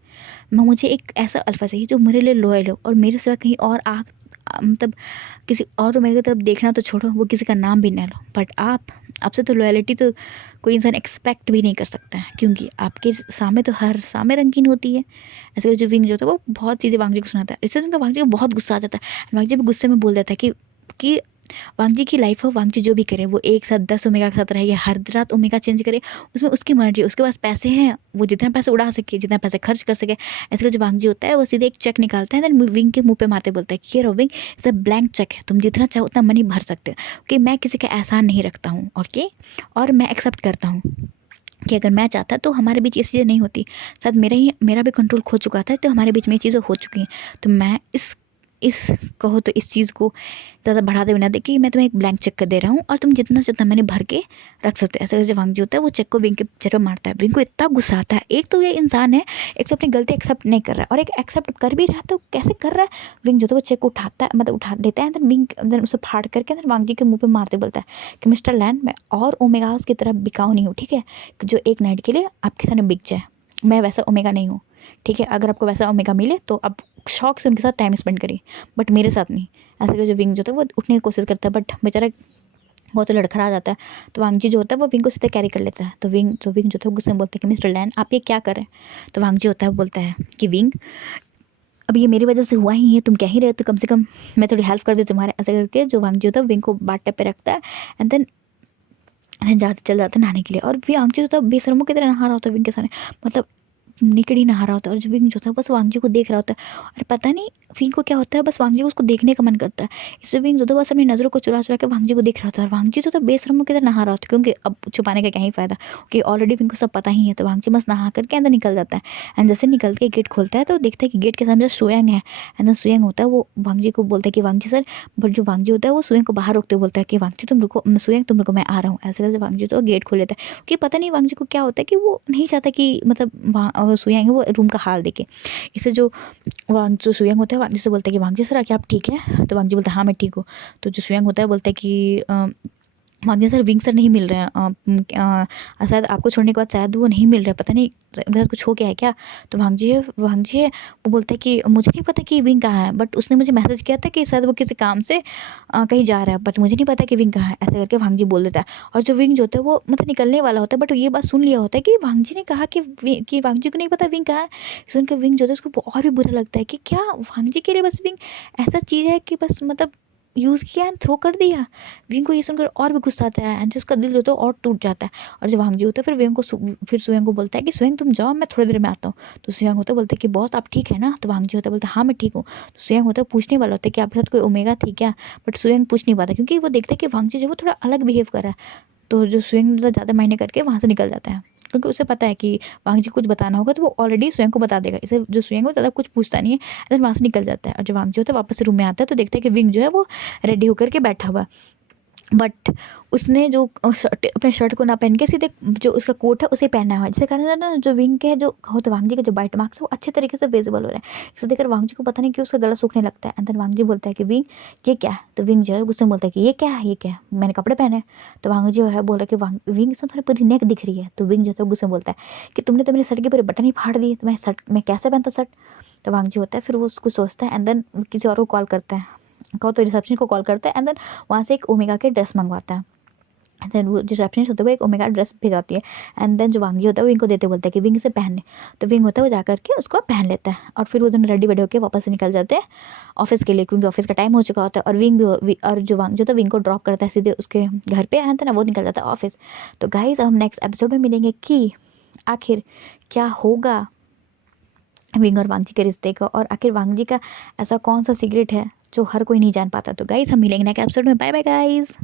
मुझे एक ऐसा अल्फ़ा चाहिए जो मेरे लिए लॉयल हो और मेरे सिवा कहीं और मतलब किसी और ओमेगा की तरफ देखना तो छोड़ो, वो किसी का नाम भी ना लो, बट आपसे तो लॉयलिटी तो कोई इंसान एक्सपेक्ट भी नहीं कर सकता है, क्योंकि आपके सामने तो हर सामने रंगीन होती है। ऐसे जो विंग जो होता है वो बहुत चीज़ें वांग जी को सुनाता है, इससे उनका वांग जी को बहुत गुस्सा आ जाता है। वांग जी भी गुस्से में बोल देता है कि वांग जी की लाइफ हो, वांग जी जो भी करे वो एक साथ 10 ओमेगा के साथ रहे या हर रात ओमेगा चेंज करे, उसमें उसकी मर्जी, उसके पास पैसे हैं, वो जितना पैसे उड़ा सके, जितना पैसे खर्च कर सके। ऐसे जो वांग जी होता है वो सीधे एक चेक निकालता है, देन विंग के मुंह पे मारते बोलता है कि ये रो wing, it's a blank cheque है, तुम जितना चाहो उतना मनी भर सकते हो, कि मैं किसी का एहसान नहीं रखता हूँ। ओके, और मैं एक्सेप्ट करता हूँ कि अगर मैं चाहता तो हमारे बीच ये चीज़ें नहीं होती, शायद मेरा भी कंट्रोल खो चुका था, तो हमारे बीच में ये चीज़ें हो चुकी हैं। तो मैं इस कहो तो इस चीज़ को ज़्यादा बढ़ाते हुए ना देखिए, मैं तुम्हें एक ब्लैंक चेक कर दे रहा हूँ और तुम जितना मैंने भर के रख सकते हो। ऐसा जो वांग जी होता है वो चेक को विंग के चेहरे मारता है। विंग को इतना गुस्सा आता है, एक तो ये इंसान है, एक तो अपनी गलती एक्सेप्ट नहीं कर रहा है, और एक एक्सेप्ट कर भी रहा है तो कैसे कर रहा है। विंग जो था वो चेक को उठा देता है, देन उसे फाड़ करके अंदर वांग जी के मुँह पर मारते बोलता है कि मिस्टर लैन, मैं और ओमेगास की तरह बिकाऊ नहीं हूँ, ठीक है, जो एक नाइट के लिए आपके सामने बिक जाए। मैं वैसा ओमेगा नहीं हूँ, ठीक है। अगर आपको वैसा ओमेगा मिले तो अब शौक से उनके साथ टाइम स्पेंड करी, बट मेरे साथ नहीं। ऐसे करके जो विंग जो था वो उठने की कोशिश करता है, बट बेचारा वो तो लड़खड़ा जाता है। तो वांगजी जो होता है वो विंग को सीधे कैरी कर लेता है। तो विंग जो था वो गुस्से में बोलता है कि मिस्टर लैन आप ये क्या कर रहे हैं। तो वांगजी होता है वो बोलता है कि विंग अब ये मेरी वजह से हुआ ही है, तुम कह ही रहे हो तो कम से कम मैं थोड़ी हेल्प कर दूँ तुम्हारे। ऐसे करके जो वांगजी होता है विंग को बाथ टब पे रखता है एंड देन जाते चल जाते नहाने के लिए। और वांगजी जो था बेशर्मों की तरह नहा रहा होता है विंग के सामने, मतलब निकट ही नहा रहा होता है। और जो विंग जो था बस वांगजी को देख रहा होता है, और पता नहीं विंग को क्या होता है, बस वांगजी को उसको देखने का मन करता है। इससे विंग जो था बस अपनी नज़रों को चुरा चुरा के वांगजी को देख रहा होता है। और वांगजी जो था बेशर्मों की तरह नहा रहा होता है, क्योंकि अब छुपाने का क्या ही फ़ायदा, कि ऑलरेडी विंग को सब पता ही है। तो वांगजी बस नहा करके अंदर निकल जाता है। एंड जैसे निकल के गेट खोलता है तो देखता है कि गेट के सामने सुयंग है। एंड सुयंग होता है वो वांगजी को बोलता है कि वांगजी सर, बट जो वांगजी होता है वो सुयंग को बाहर रोकते हुए बोलता है कि वांगजी तुम रुको, सुयंग तुम रुको, मैं आ रहा हूँ। ऐसे करके वांगजी तो गेट खोल लेता है, कि पता नहीं वांगजी को क्या होता है कि वो नहीं चाहता कि मतलब सुयंग है वो रूम का हाल देखे। इसे जो सुयंग होता है वांगजी से बोलता है कि वांगजी सर क्या आप ठीक है। तो वांगजी बोलता है हाँ मैं ठीक हूँ। तो जो सुयंग होता है बोलता है कि वांगजी सर विंग सर नहीं मिल रहे हैं, शायद आपको छोड़ने के बाद शायद वो नहीं मिल रहे, पता नहीं उनके साथ कुछ हो गया है क्या। तो वांगजी है वो बोलता है कि मुझे नहीं पता कि विंग कहाँ है, बट उसने मुझे मैसेज किया था कि शायद वो किसी काम से कहीं जा रहा है, बट मुझे नहीं पता कि विंग कहाँ है। ऐसा करके वांगजी बोल देता है। और जो विंग जो होता है वो मतलब निकलने वाला होता है, बट ये बात सुन लिया होता है कि वांगजी ने कहा कि वांगजी को नहीं पता विंग कहाँ है। सुन के विंग जो होता है उसको और भी बुरा लगता है कि क्या वांगजी के लिए बस विंग ऐसा चीज़ है कि बस मतलब यूज़ किया एंड थ्रो कर दिया। विंग को ये सुनकर और भी गुस्सा आता है एंड उसका दिल जो होता है और टूट जाता है। और जब वांगजी होता है फिर विंग को फिर सुयंग को बोलता है कि सुयंग तुम जाओ, मैं थोड़ी देर में आता हूँ। तो सुयंग होता है बोलता है कि बॉस आप ठीक है ना। तो वांगजी होता है बोलता है हाँ मैं ठीक हूँ। तो सुयंग होता है पूछने वाला होता है कि आपके साथ कोई ओमेगा थी क्या, बट सुयंग पूछ नहीं पाता, क्योंकि वो देखता है कि वांगजी जो वो थोड़ा अलग बिहेव कर रहा है। तो जो सुयंग ज़्यादा मायने करके वहाँ से निकल जाता है, क्योंकि उसे पता है कि वांगजी को कुछ बताना होगा तो वो ऑलरेडी स्वयं को बता देगा। इसे जो सुयंग है वो ज़्यादा कुछ पूछता नहीं है, देन वहाँ से निकल जाता है। और जब वांगजी होता है वापस से रूम में आता है तो देखता है कि विंग जो है वो रेडी होकर के बैठा हुआ है, बट उसने जो अपने शर्ट को ना पहन के सीधे जो उसका कोट है उसे पहना हुआ है, जिसके कारण ना जो विंग के जो होता वांगजी का जो बाइट मार्क्स है वो अच्छे तरीके से विजिबल हो रहा है। इसे देखकर वांगजी को पता नहीं क्यों उसका गला सूखने लगता है। एंड देन वांगजी बोलता है कि विंग ये क्या है। तो विंग जो है गुस्से में बोलता है कि ये क्या है, ये क्या है, मैंने कपड़े पहने। तो वांगजी जो है बोल रहा है कि विंग से थोड़ी पूरी नेक दिख रही है। तो विंग जो है गुस्से में बोलता है कि तुमने तो मेरे शर्ट के पूरे बटन ही फाड़ दिए, तो मैं कैसे पहनता शर्ट। तो वांगजी होता है फिर वो उसको सोचता है एंड देन किसी और को कॉल करता है, तो रिसेप्शन को कॉल करता है एंड देन वहाँ से एक ओमेगा के ड्रेस मंगवाता है। देन वो जो रिसेप्शनिस्ट होता है वो एक ओमेगा ड्रेस भेजाती है। एंड देन जो वांगजी होता है वो विंग को देते बोलता है कि विंग इसे पहनने। तो विंग होता है वो जा करके उसको पहन लेता है, और फिर वो दोनों रेडी वेडी होकर वापस से निकल जाते हैं ऑफिस के लिए, क्योंकि ऑफिस का टाइम हो चुका होता है। और और जो वांग जो होता है विंग को ड्रॉप करता है सीधे उसके घर पे, एंड देन वो निकल जाता है ऑफिस। तो गाइज हम नेक्स्ट एपिसोड में मिलेंगे कि आखिर क्या होगा विंग और वांगजी के रिश्ते का, और आखिर वांगजी का ऐसा कौन सा सीक्रेट है जो हर कोई नहीं जान पाता। तो गाइज हम मिलेंगे नेक्स्ट एपिसोड में। Bye bye guys.